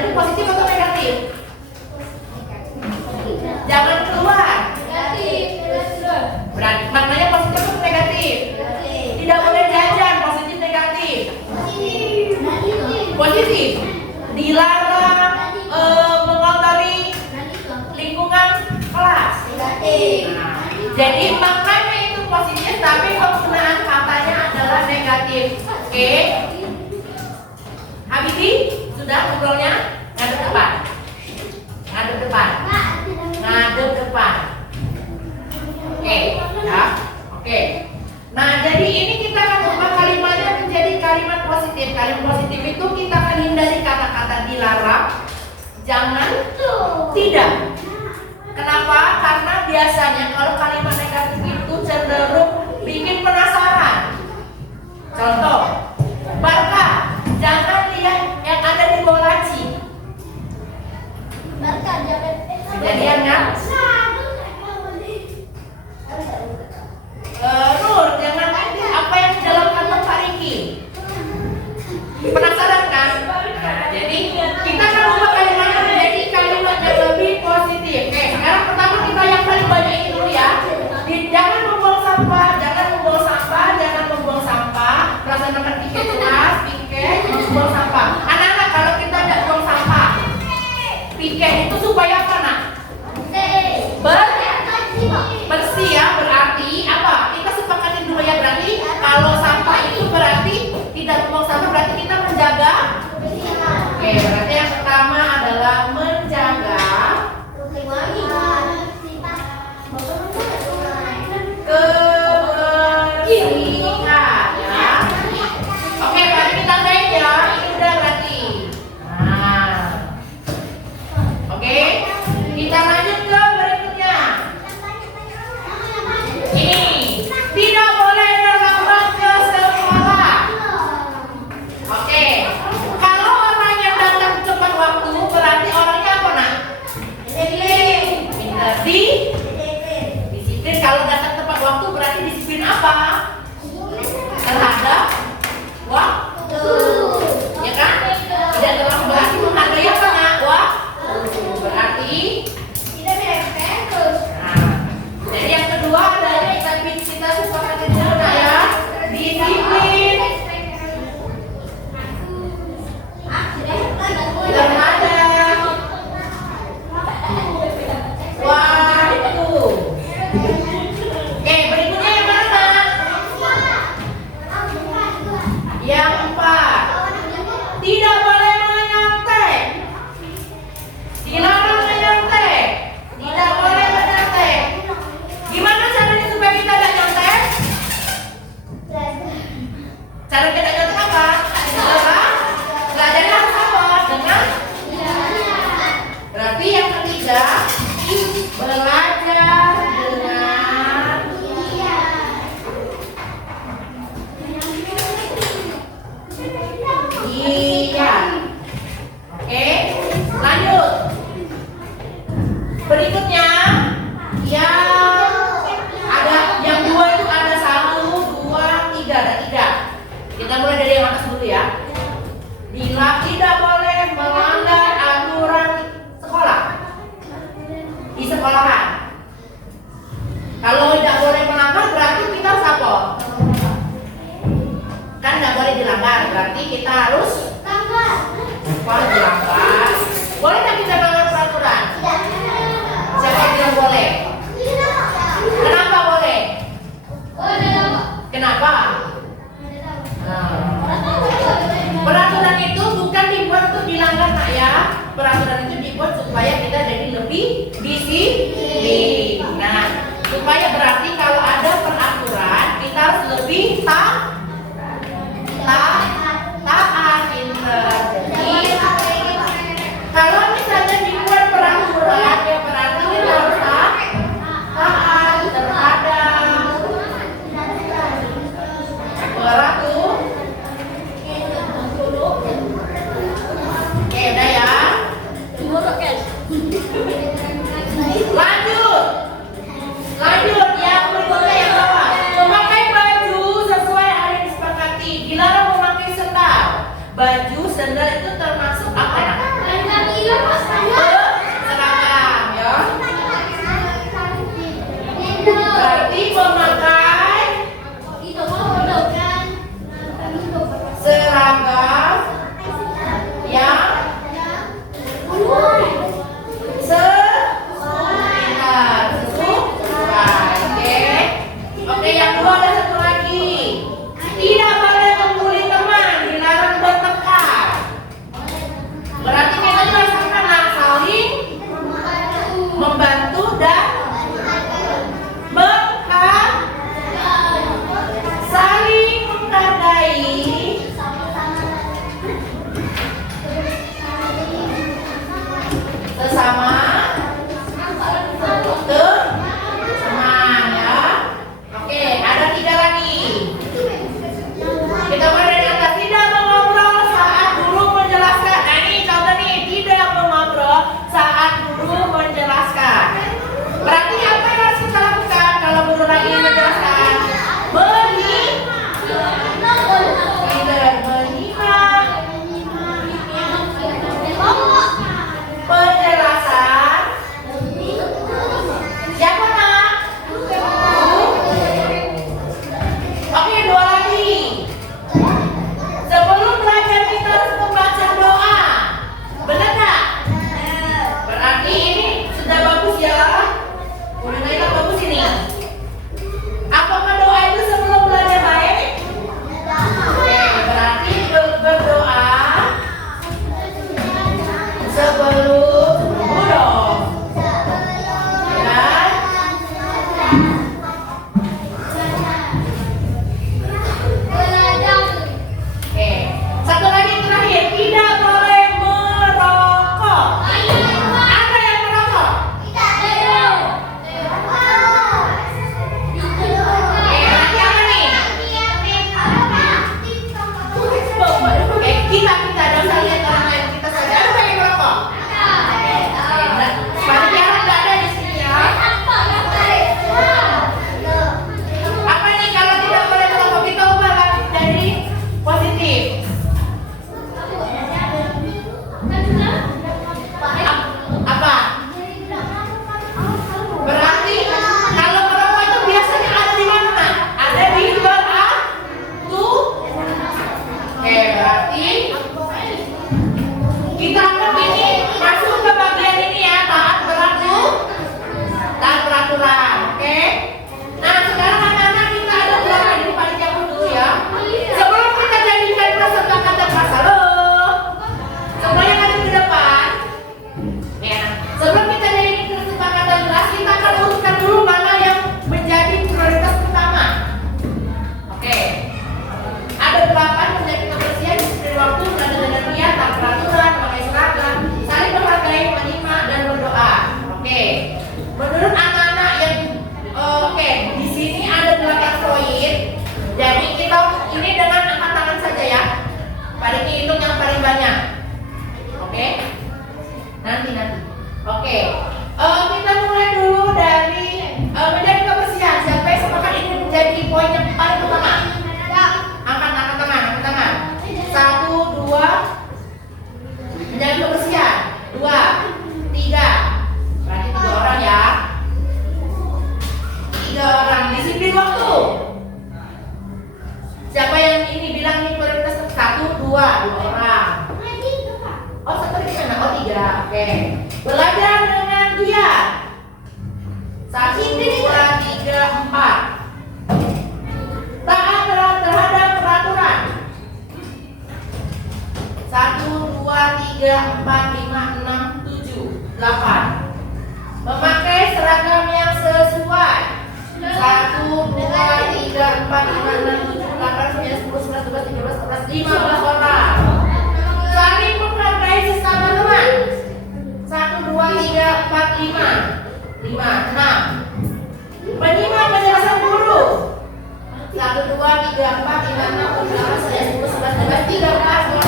itu positif atau negatif? Jangan keluar. Berarti maknanya positif atau negatif? Tidak boleh jajan, positif negatif. Positif. Dilarang negatif. Oke. Habibie, sudah ngobrolnya? Ngadep depan. Ngadep depan. Ngadep depan. Oke, ya. Oke. Nah, jadi ini kita akan ubah kalimatnya menjadi kalimat positif. Kalimat positif itu kita akan hindari kata-kata dilarang, jangan, tidak. Kenapa? Karena biasanya kalau kalimat negatif itu cenderung bikin penasaran. Contoh, Barka, jangan lihat yang ada di bawah laci. Kejadian kan? Nur, jangan lihat apa yang di dalam kantong Pak Riki. Penasaran kan? Nah, jadi kita akan ubah kalimatnya menjadi kalimat yang lebih positif. Oke, sekarang pertama kita yang paling banyak ini dulu ya. Jangan membuang sampah, jangan membuang sampah, jangan membuang sampah. Laksanakan piket kelas, piket, membuang sampah. Anak-anak, kalau kita tidak buang sampah, piket itu supaya apa, nak? Bersih ya, berarti apa? Kita sepakatin dulu ya, berarti kalau sampah itu berarti tidak membuang sampah, berarti kita menjaga. Oke, berarti yang pertama adalah menjaga kebersihan ya. Oke, berarti kita naik ya. Ini udah berarti. Nah, oke, kita lanjut ke berikutnya. Ini tidak boleh terlambat ke sekolah. Oke, kalau orang yang datang tepat waktu berarti orangnya apa, nak? Pintar. Disiplin. Kalau datang tepat waktu berarti disiplin apa? Terhadap waktu, ya kan? Tidak terlambat menghargai apa, nak? Waktu berarti. Nah, jadi yang kedua adalah kita sepakati dulu, nah ya, disiplin terhadap waktu. Oke, berikutnya yang mana? Yang empat, tidak boleh menyontek. Dilarang menyontek. Tidak boleh menyontek. Gimana caranya supaya kita tidak nyontek? Cara kita nyontek apa? Belajarnya harus apa? Dengan? Berarti yang ketiga, belajar dengan iya. Oke, lanjut. Berikutnya yang dua itu ada 1, 2, 3, ada 3. Kita mulai dari yang atas dulu ya. Bila tidak boleh melanggar aturan sekolah di sekolahan. Kalau tidak boleh melanggar berarti kita harus apa? Kan tidak boleh dilanggar, berarti kita harus dilanggar. Boleh tak kita melanggar peraturan? Siapa yang bilang boleh? Kenapa boleh? Kenapa? Peraturan itu bukan dibuat untuk dilanggar, nak ya. Peraturan itu dibuat supaya kita jadi lebih disiplin. Nah, supaya berarti kalau ada peraturan kita harus lebih taat, Jadi kalau misalnya dibuat peraturan, ya berarti kita harus taat terhadap peraturan. Oke, udah ya. Lanjut yang berikutnya yang bawah. Memakai baju sesuai yang disepakati. Dilarang memakai sendal. Baju sendal itu termasuk apa? Seragam, ya. Berarti memakai seragam yang sesama teman ya. Oke, ada 3 lagi. Kita mulai dari atas. Tidak mengobrol saat guru menjelaskan. Nah ini contoh nih, tidak mengobrol saat guru menjelaskan. Berarti apa yang harus kita lakukan kalau guru lagi menjelaskan? Penjelasan. Siapa nak? Oke, 2 lagi. Sebelum belajar kita harus membaca doa. Benar nggak? Berarti ini sudah bagus ya. Udah naik bagus ini. Apakah doa itu sebelum belajar baik? Oke, berarti berdoa sebelum dong. Ya. Oke, satu lagi terakhir, tidak boleh merokok. Ada yang merokok? Berarti apa nih? Kita jangan usah lihat orang lain, kita saja. Ada yang merokok? Berarti orang nggak ada di sini ya. Apa nih kalau tidak boleh merokok? Kita ubah lagi dari positif. Apa? Berarti kalau merokok itu biasanya ada di mana? Ada di luar tuh. Oke, berarti kita anggap ini masuk ke bagian ini ya, taat peraturan. Oke. Nah, sekarang anak-anak kita ada berapa di depan kamu dulu ya. Sebelum kita jadikan peserta kata bahasa lo, semua yang ada di depan. Ya. Sebelum kita jadikan peserta kata jelas, kita akan urutkan dulu mana yang menjadi prioritas pertama. Oke. Ada 8 menjadi kebersihan, disiplin waktu, nada niat, taat peraturan, pakai seragam, saling menghargai, menyimak dan berdoa. Oke. Menurut anak-anak yang oke, di sini ada 8 poin. Jadi kita ini dengan angkat tangan saja ya. Paling hitung yang paling banyak. Oke. Nanti. Oke. Kita mulai dulu dari menjadi kebersihan. Siapa yang sepakat ini menjadi poin yang paling utama? Angkat tangan. 1, 2. Menjadi kebersihan. 2, 3. Berarti 3 orang ya. 3 orang. Disiplin waktu. Siapa yang ini bilang ini prioritas 1, 2 orang. Oh, 1 di mana? Oh, 3. Oke. Belajar dengan giat. 1, 2, 3, 4. Taat terhadap peraturan. 1, 2, 3, 4, 5, 6, 7, 8. Memakai seragam yang sesuai. 1, 2, 3, 4, 5, 6, 7, 8, 9, 10, 11, 12, 13, 14, 15 orang. Saling menghargai sesama teman. 1, 2, 3, 4, 5, 6. Menyimak penjelasan guru. 1, 2, 3, 4, 5, 6, 7, 8, 9, 10, 11, 12, 13,